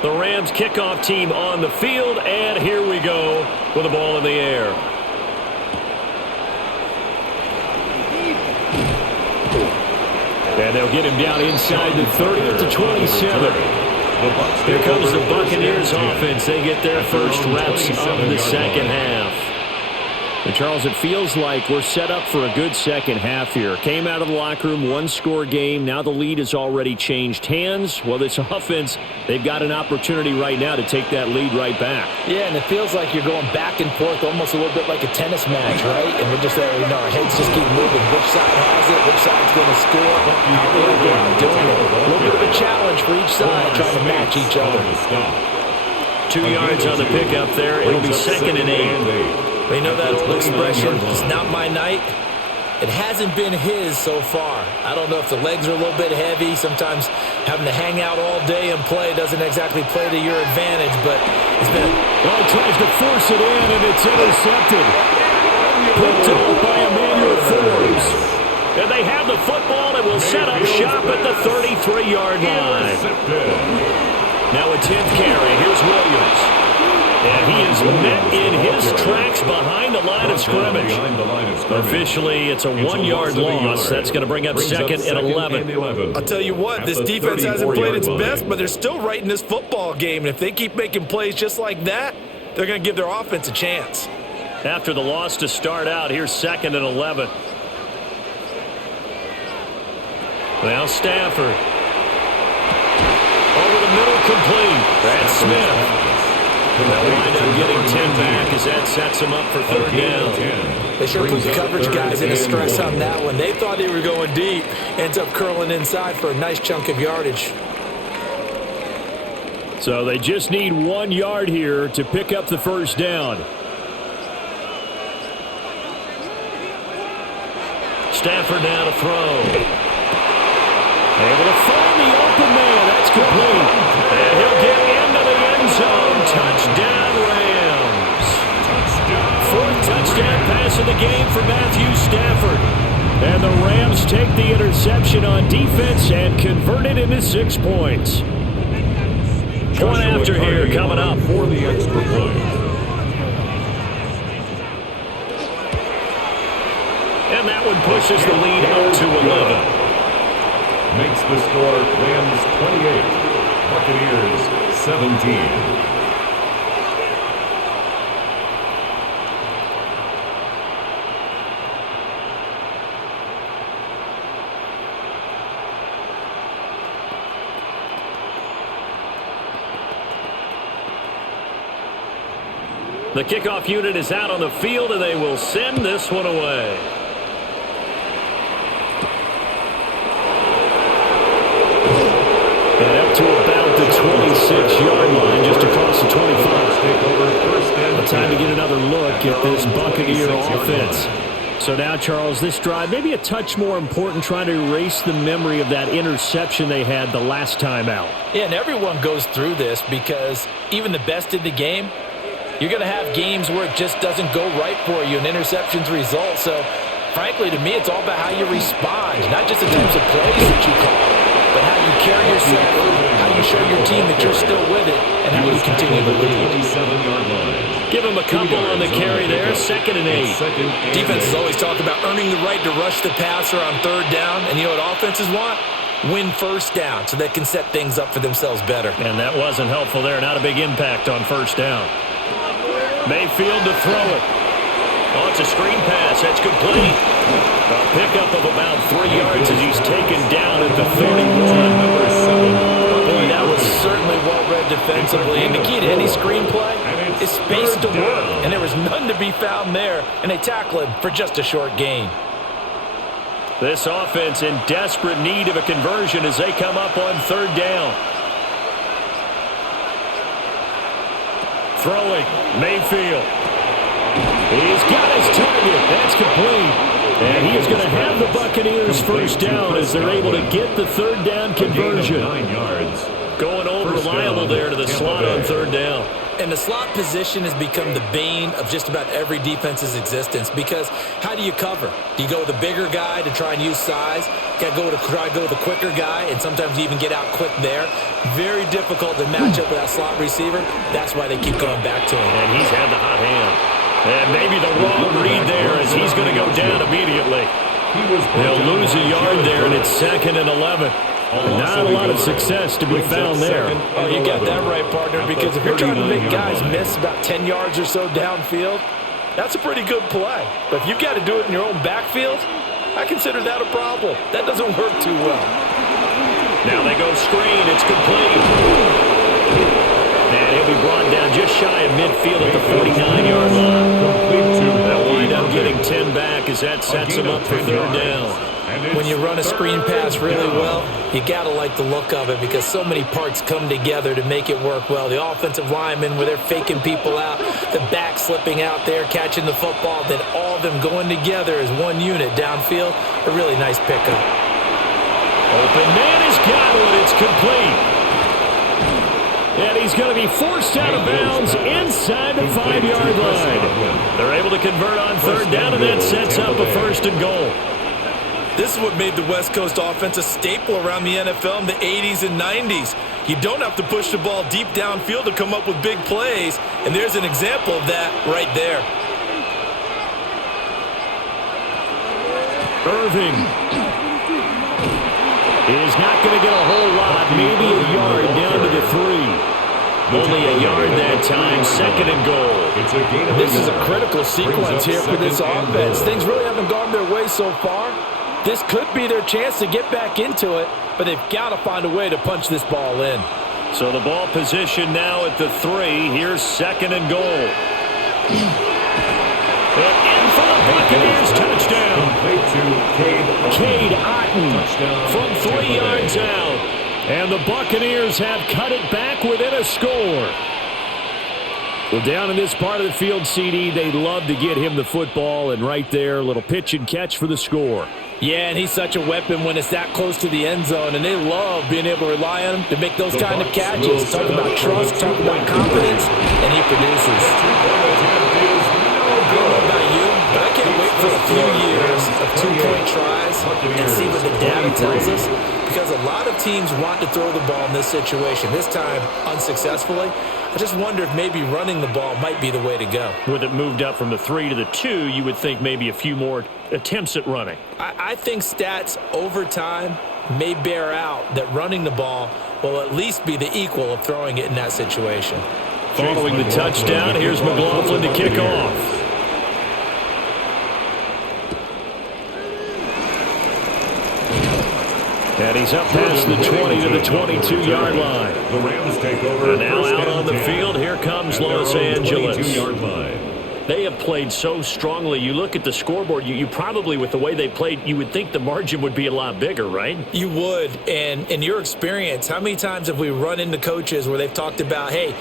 The Rams kickoff team on the field, and here we go with the ball in the air. And they'll get him down inside the 30 to 27. Here comes the Buccaneers offense. They get their first reps of the second half. And Charles, it feels like we're set up for a good second half here. Came out of the locker room, one-score game. Now the lead has already changed hands. Well, this offense, they've got an opportunity right now to take that lead right back. Yeah, and it feels like you're going back and forth almost a little bit like a tennis match, right? And we're just there, our heads just keep moving. Which side has it? Which side's going to score? How are they doing it? A little bit of a challenge for each side trying to match each other. 2 yards on the pickup there. It'll be 2nd and 8. You know that old expression, it's not my night? It hasn't been his so far. I don't know if the legs are a little bit heavy. Sometimes having to hang out all day and play doesn't exactly play to your advantage, but it's been... Well, tries to force it in, and it's intercepted. Picked off by Emmanuel Forbes. And they have the football and will set up shop at the 33-yard line. Now a 10th carry. Here's Williams. And he is met in his tracks behind the line of scrimmage. Officially, it's a 1-yard loss. That's going to bring up 2nd and 11. I'll tell you what, this defense hasn't played its best, but they're still right in this football game. And if they keep making plays just like that, they're going to give their offense a chance. After the loss to start out, here's 2nd and 11. Now Stafford. Over the middle, complete. That's Smith. They'll wind up getting 10 back as that sets them up for 3rd down. They sure put the coverage guys in a stress on that one. They thought they were going deep. Ends up curling inside for a nice chunk of yardage. So they just need 1 yard here to pick up the 1st down. Stafford now to throw. Able to find the open man. That's complete. And he'll get into the end zone. Touchdown, Rams. 4th touchdown pass of the game for Matthew Stafford. And the Rams take the interception on defense and convert it into 6 points. Point after here coming up. For the extra point. And that one pushes the lead up to 11. Makes the score Rams 28, Buccaneers 17. The kickoff unit is out on the field, and they will send this one away. And up to about the 26-yard line, just across the 25. Time to get another look at this Buccaneer offense. So now, Charles, this drive, maybe a touch more important, trying to erase the memory of that interception they had the last time out. Yeah, and everyone goes through this because even the best in the game, you're going to have games where it just doesn't go right for you, and interceptions result. So, frankly, to me, it's all about how you respond, not just the types of plays that you call, but how you carry yourself, how you show your team that you're still with it, and how you continue to lead. Give him a couple on the carry there, 2nd and 8. Defenses always talk about earning the right to rush the passer on 3rd down, and you know what offenses want? Win 1st down so they can set things up for themselves better. And that wasn't helpful there. Not a big impact on 1st down. Mayfield to throw it. Oh, it's a screen pass. That's complete. A pickup of about 3 yards as he's taken down at the 31. Boy, that was certainly well-read defensively. And the key to any screenplay is space to work. And there was none to be found there. And they tackle him for just a short gain. This offense in desperate need of a conversion as they come up on 3rd down. Throwing, Mayfield. He's got his target. That's complete. And he is going to have the Buccaneers 1st down as they're able to get the 3rd down conversion. 9 yards. Going old reliable there to the slot on 3rd down. And the slot position has become the bane of just about every defense's existence because how do you cover? Do you go with a bigger guy to try and use size? Got to try to go with a quicker guy, and sometimes you even get out quick there. Very difficult to match up with that slot receiver. That's why they keep going back to him. And he's had the hot hand. And maybe the wrong read there as he's going to go down immediately. They'll lose a yard there, and it's 2nd and 11. Not a lot of success to be found there. Oh, you got that right, partner, because if you're trying to make guys miss about 10 yards or so downfield, that's a pretty good play. But if you've got to do it in your own backfield, I consider that a problem. That doesn't work too well. Now they go screen. It's complete. And he'll be brought down just shy of midfield at the 49-yard line. They'll wind up getting 10 back as that sets them up for third down. When you run a screen pass really well, you got to like the look of it because so many parts come together to make it work well. The offensive linemen where they're faking people out, the back slipping out there, catching the football, then all of them going together as one unit downfield. A really nice pickup. Open man has got one. It's complete. And he's going to be forced out of bounds inside the 5-yard line. They're able to convert on third down, and that sets up a first and goal. This is what made the West Coast offense a staple around the NFL in the 80s and 90s. You don't have to push the ball deep downfield to come up with big plays, and there's an example of that right there. Irving is not going to get a whole lot, maybe a yard down to the 3. Only a yard that time, second and goal. This is a critical sequence here for this offense. Things really haven't gone their way so far. This could be their chance to get back into it, but they've got to find a way to punch this ball in. So the ball position now at the 3. Here's second and goal. In for the Buccaneers, touchdown. Cade Otton from 3 yards out. And the Buccaneers have cut it back within a score. Well, down in this part of the field, CD, they love to get him the football, and right there, a little pitch and catch for the score. Yeah, and he's such a weapon when it's that close to the end zone, and they love being able to rely on him to make those kind of catches. Talk about trust, talk about confidence, and he produces. I don't know about you, but I can't wait for a few years of two-point tries and see what the data tells us, because a lot of teams want to throw the ball in this situation. This time, unsuccessfully. I just wonder if maybe running the ball might be the way to go. With it moved up from the 3 to the 2, you would think maybe a few more attempts at running. I think stats over time may bear out that running the ball will at least be the equal of throwing it in that situation. Following the touchdown, here's McLaughlin to kick off. And he's up past the 20 to the 22-yard line. The Rams take over. And now out on the field, here comes Los Angeles. They have played so strongly. You look at the scoreboard, you probably, with the way they played, you would think the margin would be a lot bigger, right? You would. And in your experience, how many times have we run into coaches where they've talked about, hey,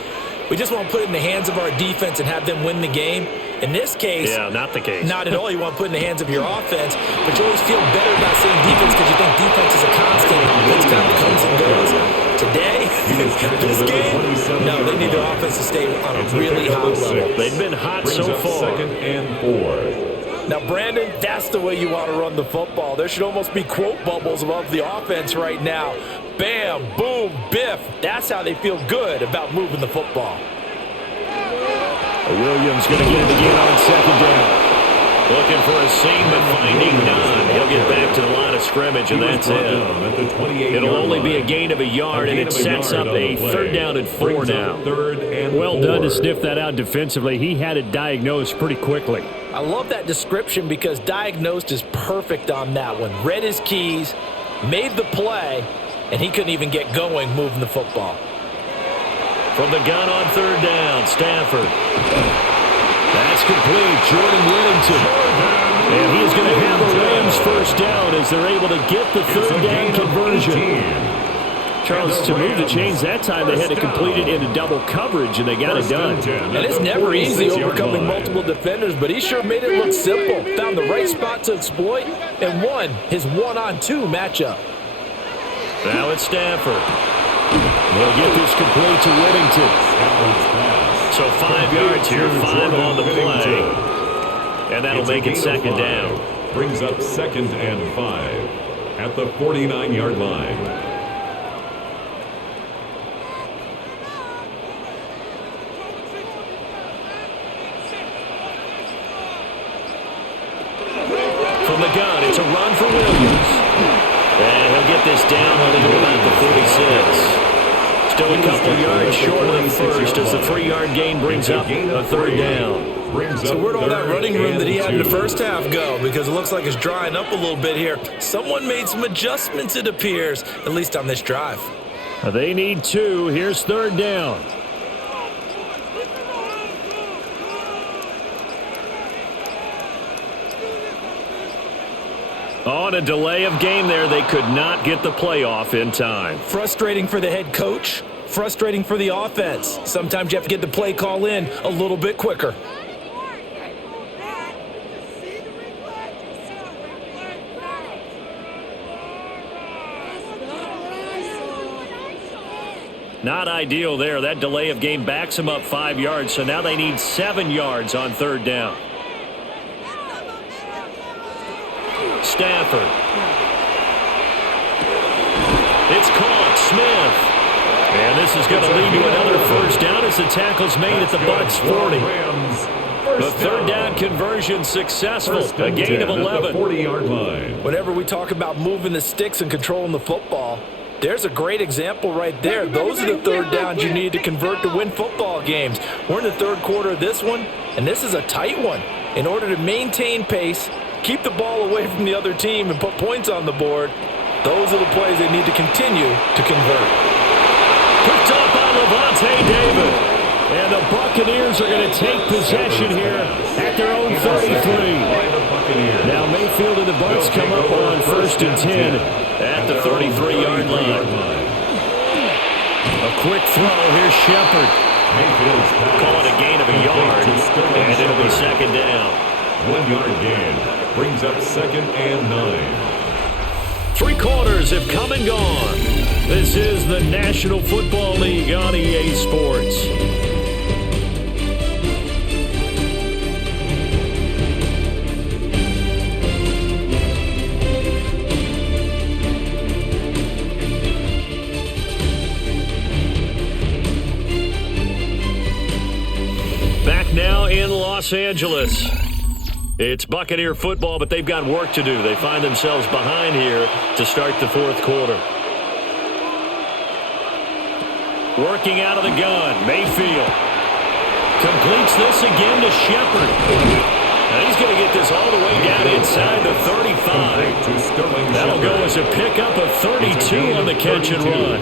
we just want to put it in the hands of our defense and have them win the game? In this case, yeah, not the case. Not at all. You want to put it in the hands of your offense, but you always feel better about saying defense because you think defense is a constant. Offense kind of comes and goes. Today, this game, no, they need their offense to stay on a really high level. They've been hot so far. Second and 4. Now, Brandon, that's the way you want to run the football. There should almost be quote bubbles above the offense right now. Bam, boom, biff. That's how they feel good about moving the football. Williams going to get it again on second down. Looking for a seam, but finding none. He'll get back to the line of scrimmage, and that's it. It'll only be a gain of a yard, and it sets up a third down and 4 now. Well done to sniff that out defensively. He had it diagnosed pretty quickly. I love that description because diagnosed is perfect on that one. Read his keys, made the play, and he couldn't even get going moving the football. From the gun on third down, Stafford. That's complete. Jordan Whittington. And he's going to have a Rams first down as they're able to get the third down conversion. Charles, to move the chains that time, they had to complete it into double coverage, and they got it done. And it's never easy overcoming multiple defenders, but he sure made it look simple. Found the right spot to exploit and won his one-on-two matchup. Now it's Stafford. They'll get this complete to Whittington. So 5 yards here, 5 on the play. And that'll make it second down. Brings up second and 5 at the 49-yard line. From the gun, it's a run for Williams. And he'll get this down only to about the 46. Still a couple yards short of the first as the 3-yard gain brings up a third down. So where'd all that running room that he had in the first half go? Because it looks like it's drying up a little bit here. Someone made some adjustments, it appears, at least on this drive. They need 2. Here's third down. On a delay of game there, they could not get the playoff in time. Frustrating for the head coach, frustrating for the offense. Sometimes you have to get the play call in a little bit quicker. Not ideal there. That delay of game backs them up 5 yards, so now they need 7 yards on third down. Stafford. It's caught. Smith. And this is going to lead to another first down as the tackle's made at the Bucs 40. The third down conversion successful. A gain of 11. 40-yard line. Whenever we talk about moving the sticks and controlling the football, there's a great example right there. Those are the third downs you need to convert to win football games. We're in the third quarter of this one, and this is a tight one. In order to maintain pace, keep the ball away from the other team, and put points on the board, those are the plays they need to continue to convert. Picked up by Levante David. And the Buccaneers are going to take possession here at their own 33. Now Mayfield and the Bucs come up on 1st and 10 at the 33-yard line. A quick throw. Here's Shepard. Call it a gain of a yard, and it'll be second down. 1-yard gain. Brings up 2nd and 9. 3 quarters have come and gone. This is the National Football League on EA Sports. Back now in Los Angeles. It's Buccaneer football, but they've got work to do. They find themselves behind here to start the fourth quarter. Working out of the gun, Mayfield. Completes this again to Shepard. And he's going to get this all the way down inside the 35. That'll go as a pickup of 32 on the catch and run.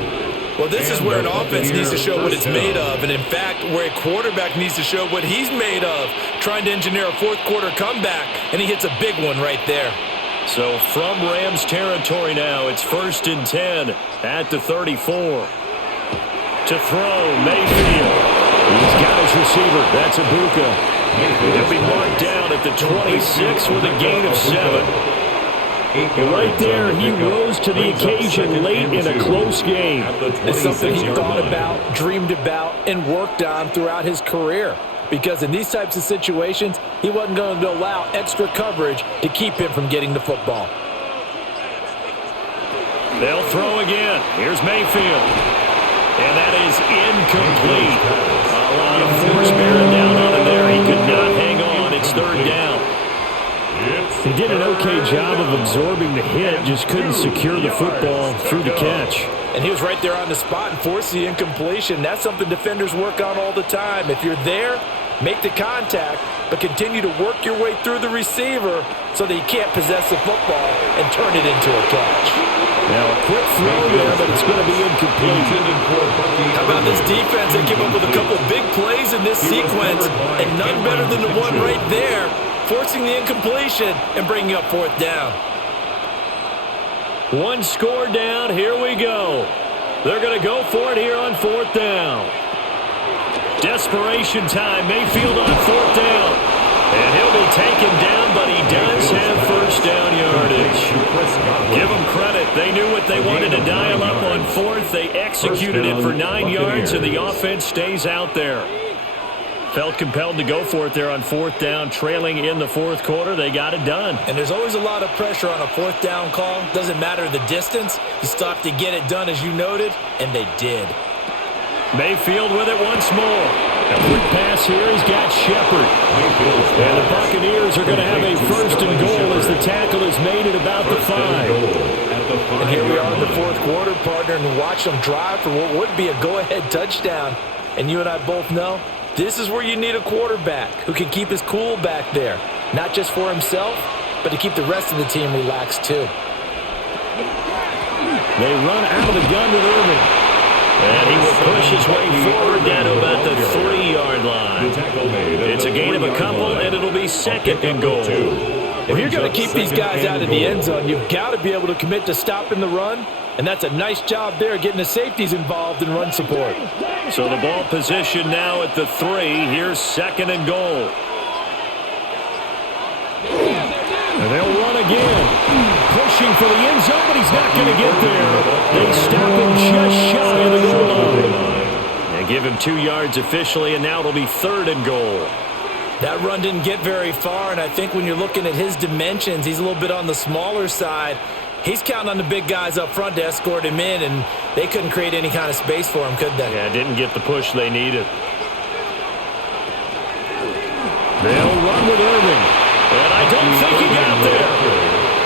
Well, this is where an offense needs to show what it's made of, and in fact, where a quarterback needs to show what he's made of, trying to engineer a fourth-quarter comeback, and he hits a big one right there. So from Rams territory now, it's 1st and 10 at the 34. To throw, Mayfield. He's got his receiver. That's Ibuka. He'll be marked down at the 26 with a gain of 7. And right there, he rose to the occasion late in a close game. It's something he thought about, dreamed about, and worked on throughout his career. Because in these types of situations, he wasn't going to allow extra coverage to keep him from getting the football. They'll throw again. Here's Mayfield. And that is incomplete. A lot of force bearing down on him there. He could not hang on. It's third down. He did an okay job of absorbing the hit, just couldn't secure the football through the catch. And he was right there on the spot and forced the incompletion. That's something defenders work on all the time. If you're there, make the contact, but continue to work your way through the receiver so that you can't possess the football and turn it into a catch. Now a quick throw there, but it's going to be incomplete. How about this defense? They came up with a couple big plays in this sequence, and none better than the one right there, forcing the incompletion and bringing up fourth down. One score down. Here we go. They're going to go for it here on fourth down. Desperation time. Mayfield on fourth down. And he'll be taken down, but he does have first down yardage. Give them credit. They knew what they wanted to dial up on fourth. They executed it for 9 yards, and the offense stays out there. Felt compelled to go for it there on fourth down, trailing in the fourth quarter. They got it done. And there's always a lot of pressure on a fourth down call. Doesn't matter the distance. You still have to get it done, as you noted, and they did. Mayfield with it once more. A quick pass here. He's got Shepard. And the Buccaneers are going to have a first and goal as the The tackle is made at about the 5. And here we are in the fourth quarter, partner, and watch them drive for what would be a go-ahead touchdown. And you and I both know this is where you need a quarterback who can keep his cool back there, not just for himself, but to keep the rest of the team relaxed too. They run out of the gun with Irving. And he will push his way forward down to about the 3-yard line. It's a gain of a couple, and it'll be second and goal. If you're going to keep these guys out of the end zone, you've got to be able to commit to stopping the run, and that's a nice job there getting the safeties involved in run support. So the ball position now at the 3. Here's second and goal. And they'll run again. Pushing for the end zone, but he's not going to get there. They stop him just shy of the goal line. They give him 2 yards officially, and now it'll be third and goal. That run didn't get very far, and I think when you're looking at his dimensions, he's a little bit on the smaller side. He's counting on the big guys up front to escort him in, and they couldn't create any kind of space for him, could they? Yeah, didn't get the push they needed. They'll run with Irving. And I don't think he got there.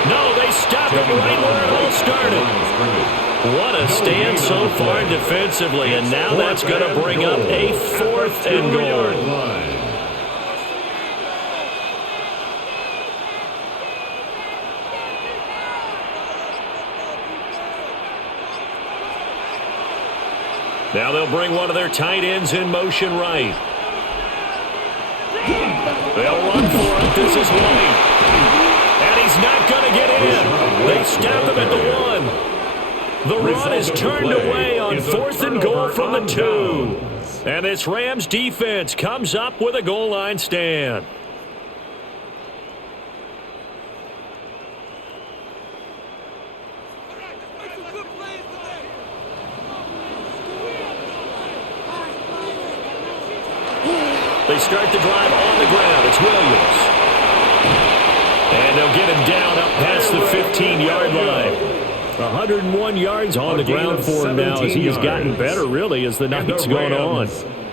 No, they stopped him right where it all started. What a stand so far defensively, and now that's going to bring up a fourth and goal. Now they'll bring one of their tight ends in motion right. They'll run for it. This is White. And he's not going to get in. They stop him at the 1. The run is turned away on fourth and goal from the 2. And this Rams defense comes up with a goal line stand. They start the drive on the ground. It's Williams. And they'll get him down up past the 15-yard line. 101 yards on the ground for him now as he has gotten better, really, as the night's gone on.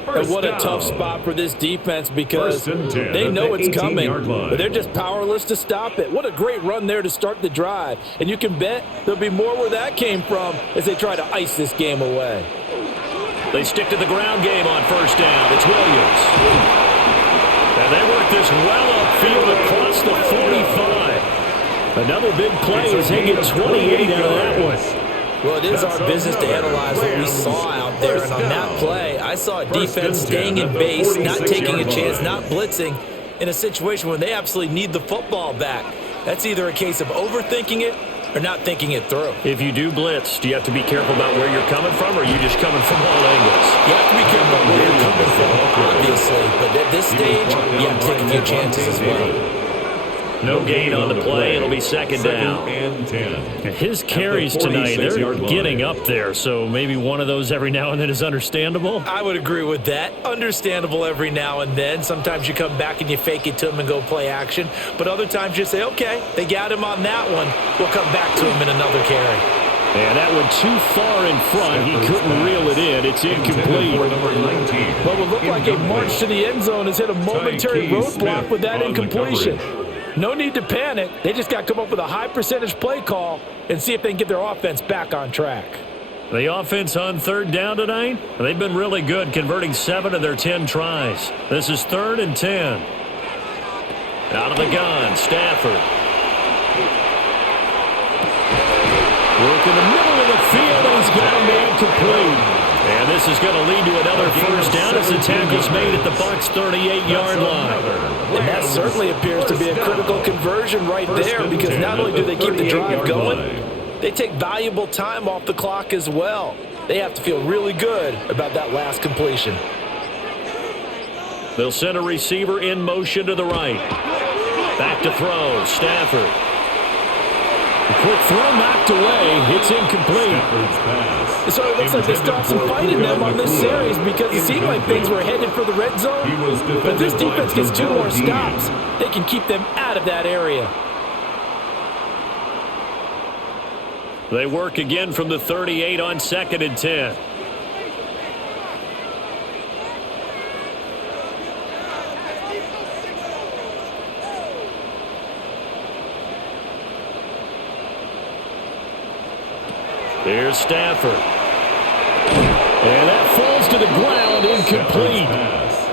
And what a tough spot for this defense because they know it's coming, but they're just powerless to stop it. What a great run there to start the drive. And you can bet there'll be more where that came from as they try to ice this game away. They stick to the ground game on first down. It's Williams. And they work this well upfield across the 45. Another big play as they get 28 out of that one. Well, it is our business to analyze what we saw out there. And on that play, I saw a defense staying in base, not taking a chance, not blitzing in a situation where they absolutely need the football back. That's either a case of overthinking it or not thinking it through. If you do blitz, do you have to be careful about where you're coming from, or are you just coming from all angles? You have to be careful about where you're coming from, obviously. But at this stage, you have to take a few chances as well. No gain on the play. It'll be second down. And 10. His carries tonight, they're getting up there, so maybe one of those every now and then is understandable. I would agree with that. Understandable every now and then. Sometimes you come back and you fake it to him and go play action. But other times you say, okay, they got him on that one. We'll come back to him in another carry. And that one too far in front. He couldn't reel it in. It's incomplete. What would look like a march to the end zone has hit a momentary roadblock with that incompletion. No need to panic. They just got to come up with a high percentage play call and see if they can get their offense back on track. The offense on third down tonight, they've been really good, converting 7 of their 10 tries. This is 3rd and 10. Out of the gun, Stafford. Work in the middle of the field, and he's got a man complete. And this is going to lead to another first down as the tackle's made at the Bucs' 38-yard line. And that certainly appears to be a critical conversion right there because not only do they keep the drive going, they take valuable time off the clock as well. They have to feel really good about that last completion. They'll send a receiver in motion to the right. Back to throw, Stafford. A quick throw knocked away. It's incomplete. So it looks like they stopped some fight in them on this series because it seemed like things were headed for the red zone. But this defense gets 2 more stops. They can keep them out of that area. They work again from the 38 on 2nd and 10. Here's Stafford. And that falls to the ground, incomplete.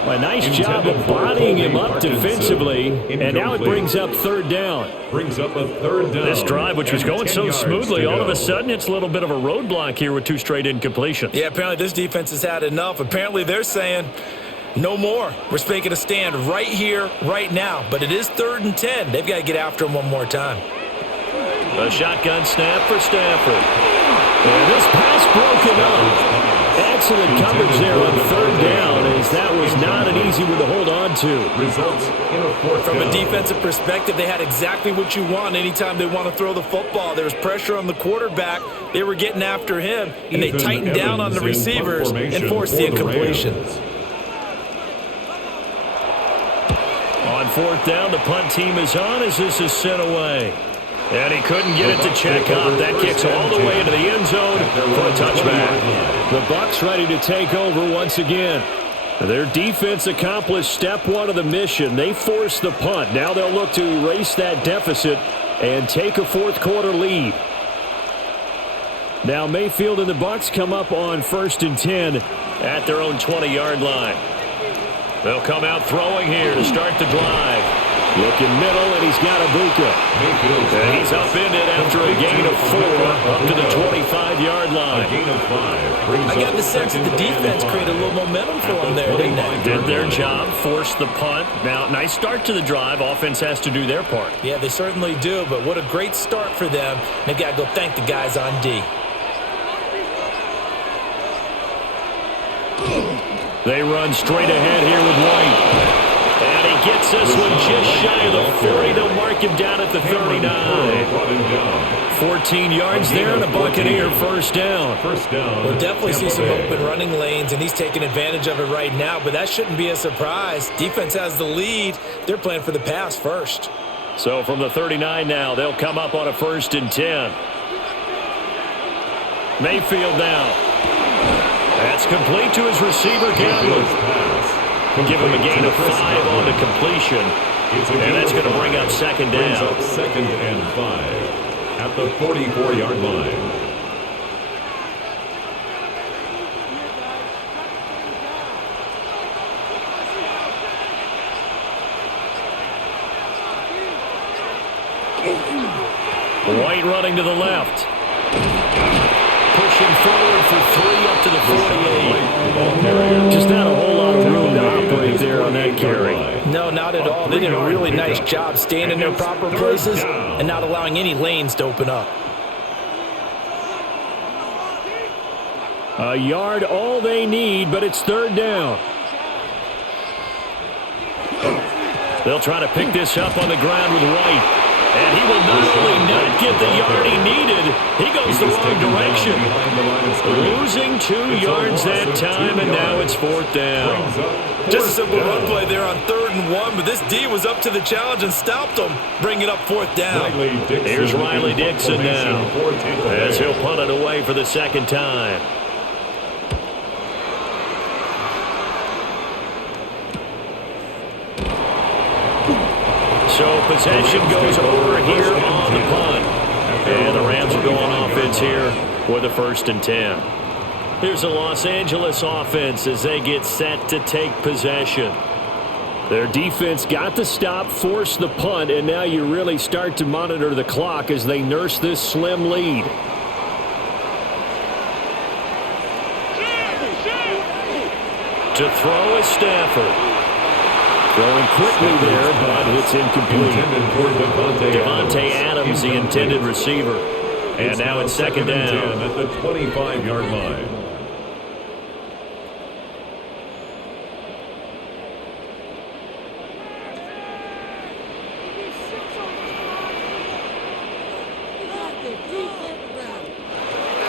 A nice job of bodying him up defensively, and now it brings up third down. This drive, which was going so smoothly, all of a sudden it's a little bit of a roadblock here with 2 straight incompletions. Yeah, apparently this defense has had enough. Apparently they're saying, no more. We're making a stand right here, right now. But it is 3rd and 10. They've got to get after him one more time. A shotgun snap for Stafford. And this pass broken up. Excellent coverage there on 3rd down, as that was not an easy one to hold on to. From a defensive perspective, they had exactly what you want anytime they want to throw the football. There was pressure on the quarterback. They were getting after him, and they tightened down on the receivers and forced the incompletion. On 4th down, the punt team is on as this is sent away. And he couldn't get it to check up. That kicks all the way into the end zone for a touchback. The Bucs ready to take over once again. Their defense accomplished step 1 of the mission. They forced the punt. Now they'll look to erase that deficit and take a 4th quarter lead. Now Mayfield and the Bucs come up on 1st and 10 at their own 20-yard line. They'll come out throwing here to start the drive. Looking middle, and he's got Ibuka. And he's upended after a gain of 4 up to the 25-yard line. I got the sense that the defense created a little momentum for them there, didn't they? Did their job, forced the punt. Now, nice start to the drive. Offense has to do their part. Yeah, they certainly do, but what a great start for them. They've got to go thank the guys on D. They run straight ahead here with White. And he gets this one just shy of the 40. They'll mark him down at the 39. 14 yards there and a Buccaneer first down. We'll definitely see some open running lanes, and he's taking advantage of it right now, but that shouldn't be a surprise. Defense has the lead. They're playing for the pass first. So from the 39 now, they'll come up on a 1st and 10. Mayfield now. That's complete to his receiver, Gamble. Give him a gain of 5 on the completion. And that's going to bring up 2nd down. 2nd and 5 at the 44-yard line. White running to the left. Pushing forward for 3 up to the 48. Just not a whole lot of room to operate there on that carry. No, not at all. They did a really nice job staying in their proper places and not allowing any lanes to open up. A yard all they need, but it's 3rd down. They'll try to pick this up on the ground with White. And he will not only not get the yard he needed, he goes the wrong direction. Losing 2 yards that time, and now it's 4th down. Just a simple run play there on 3rd and 1, but this D was up to the challenge and stopped him, bringing up 4th down. Here's Riley Dixon now, as he'll punt it away for the 2nd time. So possession goes over here on the punt. And the Rams will go on offense here with a 1st and 10. Here's the Los Angeles offense as they get set to take possession. Their defense got the stop, forced the punt, and now you really start to monitor the clock as they nurse this slim lead. To throw is Stafford. Throwing quickly there, but it's incomplete. Devontae Adams, the intended receiver. And now it's 2nd down. At the 25-yard line.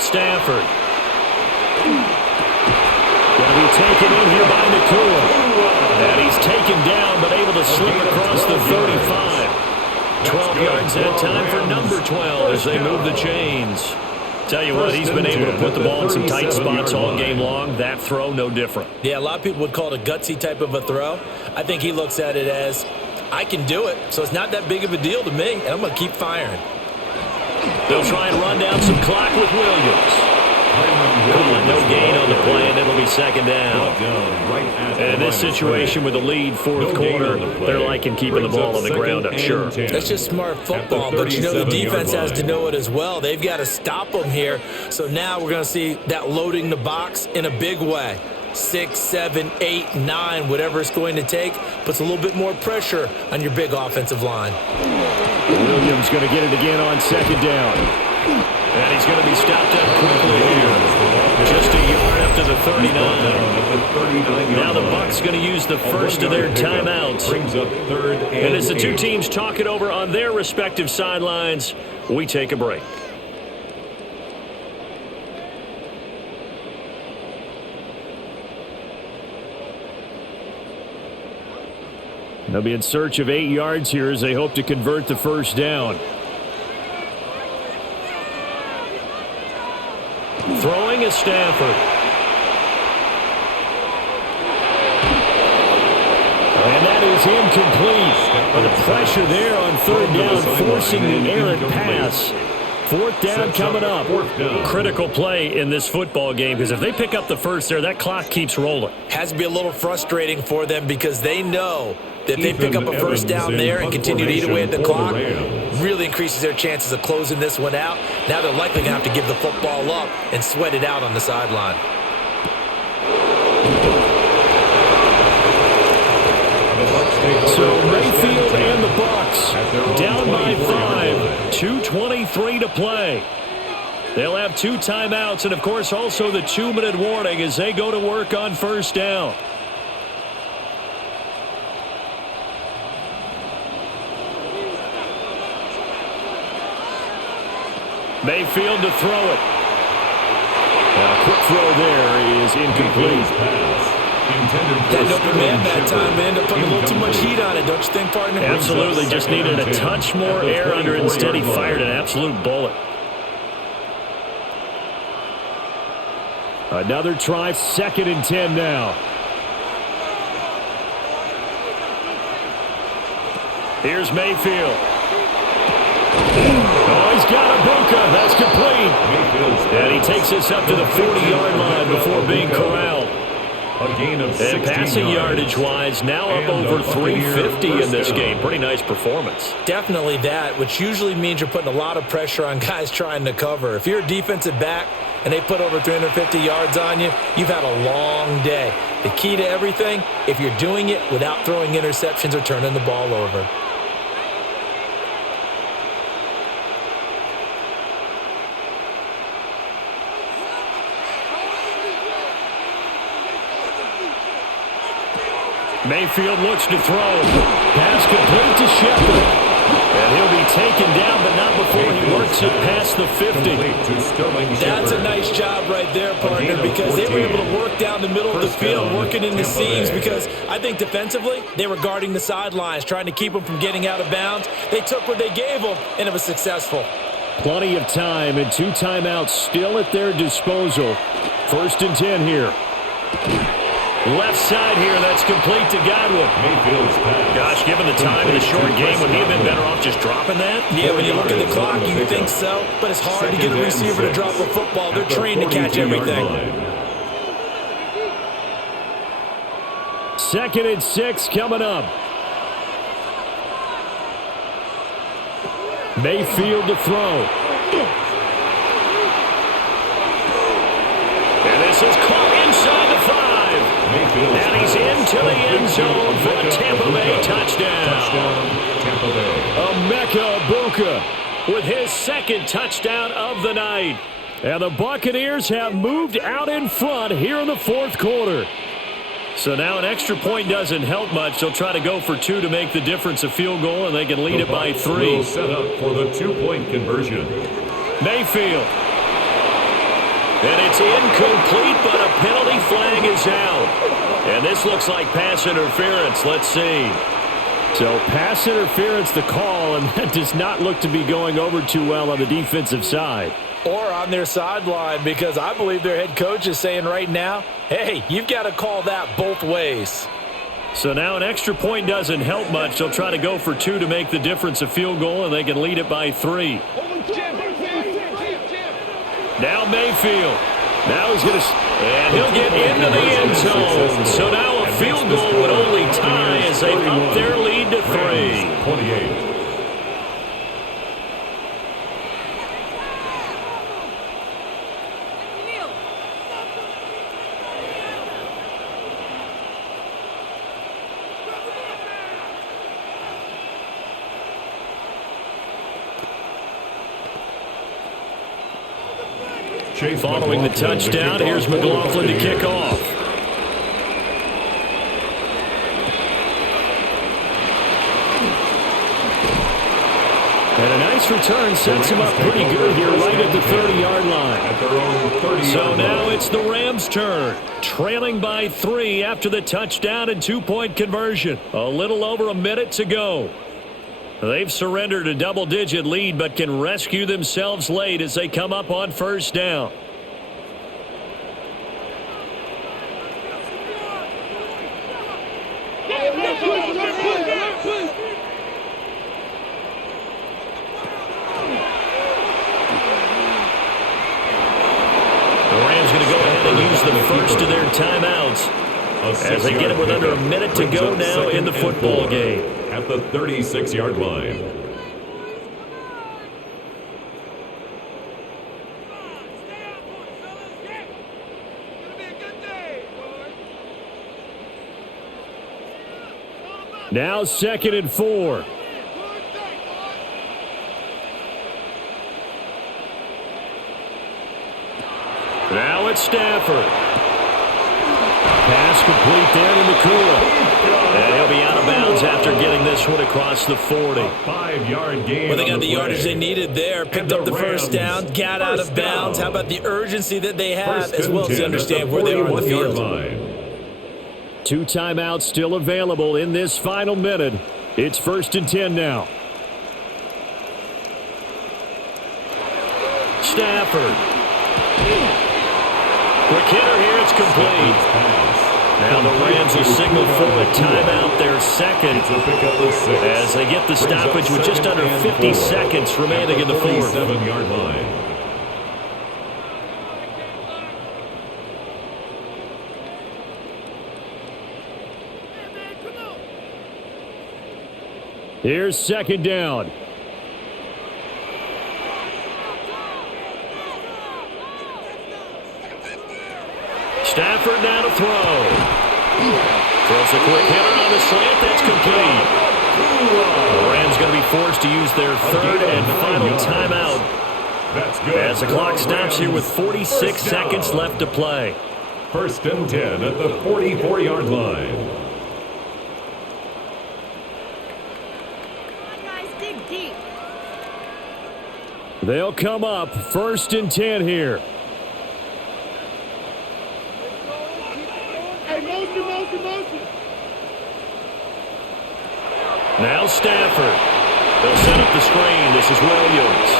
Stafford. Going to be taken in here by Nakua. And he's taken down, but able to slip across the 35. 12 yards that time for number 12 as they move the chains. Tell you what, he's been able to put the ball in some tight spots all game long. That throw, no different. Yeah, a lot of people would call it a gutsy type of a throw. I think he looks at it as, I can do it, so it's not that big of a deal to me, and I'm going to keep firing. They'll try and run down some clock with Williams. Calling no gain on the play, and it'll be second down. And in this situation with the lead fourth quarter, they're liking keeping the ball on the ground, I'm sure. That's just smart football, but you know the defense has to know it as well. They've got to stop them here. So now we're going to see that loading the box in a big way. 6, 7, 8, 9, whatever it's going to take, puts a little bit more pressure on your big offensive line. Williams going to get it again on second down. And he's going to be stopped up quickly here. Just a yard up to the 39. Now the Bucs going to use the first of their timeouts. And as the two teams talk it over on their respective sidelines, we take a break. They'll be in search of 8 yards here as they hope to convert the first down. Throwing is Stafford. And that is incomplete. But the pressure there on third down, forcing the errant pass. Fourth down coming up. Critical play in this football game because if they pick up the first there, that clock keeps rolling. Has to be a little frustrating for them because they know that if they pick up a first down there and continue to eat away at the clock, really increases their chances of closing this one out. Now they're likely going to have to give the football up and sweat it out on the sideline. So Mayfield and the Bucs down by 5, 2:23 to play. They'll have 2 timeouts and, of course, also the 2-minute warning as they go to work on first down. Mayfield to throw it. A quick throw there is incomplete. That open man that time, man. They're putting a little too much heat on it, don't you think, partner? Absolutely. Just needed a touch more air under it. Instead, he fired an absolute bullet. Another try, 2nd and 10 now. Here's Mayfield. Oh, he's got a Bucs. That's complete. And he takes this up to the 40-yard line before being corralled. A gain of 16 and passing yardage-wise, now up over 350 in this game. Pretty nice performance. Definitely that, which usually means you're putting a lot of pressure on guys trying to cover. If you're a defensive back and they put over 350 yards on you, you've had a long day. The key to everything, if you're doing it without throwing interceptions or turning the ball over. Mayfield looks to throw. Pass complete to Shepard. And he'll be taken down, but not before he works it past the 50. That's a nice job right there, partner, because they were able to work down the middle of the field, working in the seams, because I think defensively, they were guarding the sidelines, trying to keep them from getting out of bounds. They took what they gave them, and it was successful. Plenty of time and 2 timeouts still at their disposal. 1st and 10 here. Left side here, that's complete to Godwin. Gosh, given the time in the short game, would he have been better off just dropping that? Yeah, when you look at the clock, you think so, but it's hard to get a receiver to drop a football. They're trained to catch everything. 2nd and 6 coming up. Mayfield to throw. And this is caught inside the 5. And he's into the end zone for a Tampa Bay touchdown. Tampa Bay. Emeka Bucs with his 2nd touchdown of the night. And the Buccaneers have moved out in front here in the 4th quarter. So now an extra point doesn't help much. They'll try to go for 2 to make the difference a field goal, and they can lead it by 3. Will set up for the 2-point conversion. Mayfield. And it's incomplete, but a penalty flag is out. And this looks like pass interference. Let's see. So pass interference the call, and that does not look to be going over too well on the defensive side. Or on their sideline, because I believe their head coach is saying right now, hey, you've got to call that both ways. So now an extra point doesn't help much. They'll try to go for 2 to make the difference a field goal, and they can lead it by 3. Now Mayfield. Now he's going to, and he'll get into the end zone. So now a field goal would only tie as they up their lead to 3. 28. Following the touchdown, here's McLaughlin to kick off. And a nice return sets him up pretty good here right at the 30-yard line. So now it's the Rams' turn, trailing by 3 after the touchdown and 2-point conversion. A little over a minute to go. They've surrendered a double-digit lead but can rescue themselves late as they come up on first down. The first of their timeouts as they get it with under a minute to go now in the football game. At the 36-yard line. Now 2nd and 4. Now it's Stafford. Pass complete there in the cooler. And he'll be out of bounds after getting this one across the 40. A 5-yard gain. Well, they got the yardage they needed there. Picked up the first down, got out of bounds. How about the urgency that they have as well as understand where they are on the field? 2 timeouts still available in this final minute. It's 1st and 10 now. Stafford. Quick hitter here, it's complete. Now the Rams will signal for a timeout, their second, as they get the stoppage with just under 50 seconds remaining in the fourth. 47-yard line. Here's 2nd down. Stafford now to throw. Throws a quick hitter on the slant. That's complete. The Rams going to be forced to use their 3rd and final timeout. That's good. As the clock stops here with 46 seconds left to play. 1st and 10 at the 44-yard line. Dig deep. They'll come up 1st and 10 here. Now Stafford. They'll set up the screen. This is Williams.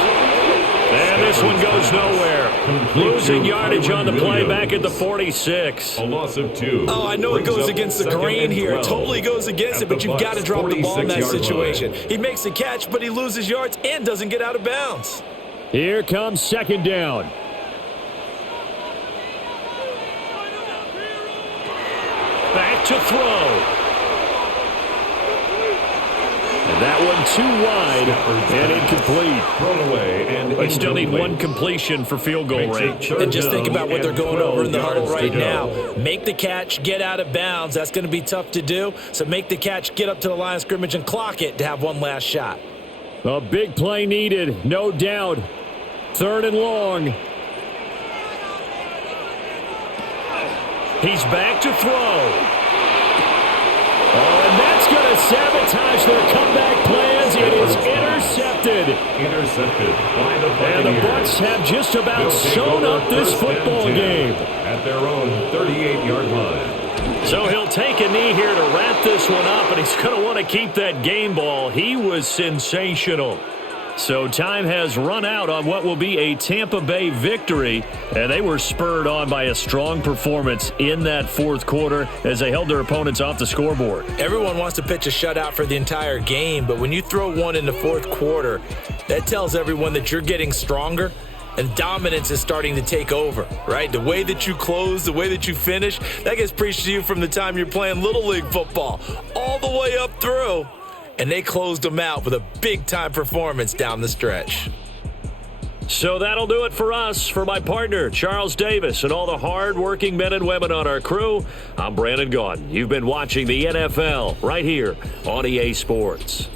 And this one goes nowhere. Losing yardage on the play back at the 46. A loss of 2. Oh, I know it goes against the grain here. It totally goes against it, but you've got to drop the ball in that situation. He makes the catch, but he loses yards and doesn't get out of bounds. Here comes 2nd down. Back to throw. And that one too wide and incomplete. Thrown away and They still need one completion for field goal range. And just think about what they're going over in the huddle right now. Make the catch, get out of bounds. That's going to be tough to do. So make the catch, get up to the line of scrimmage, and clock it to have one last shot. A big play needed, no doubt. 3rd and long. He's back to throw. Oh, and that's going to sabotage their comeback plans. It is intercepted. Intercepted by the Buccaneers. And the Bucs have just about sewn up this football game. At their own 38-yard line. So he'll take a knee here to wrap this one up, and he's going to want to keep that game ball. He was sensational. So time has run out on what will be a Tampa Bay victory, and they were spurred on by a strong performance in that 4th quarter as they held their opponents off the scoreboard. Everyone wants to pitch a shutout for the entire game, but when you throw one in the 4th quarter, that tells everyone that you're getting stronger and dominance is starting to take over, right? The way that you close, the way that you finish, that gets preached to you from the time you're playing Little League football all the way up through. And they closed them out with a big-time performance down the stretch. So that'll do it for us. For my partner, Charles Davis, and all the hard-working men and women on our crew, I'm Brandon Gaudin. You've been watching the NFL right here on EA Sports.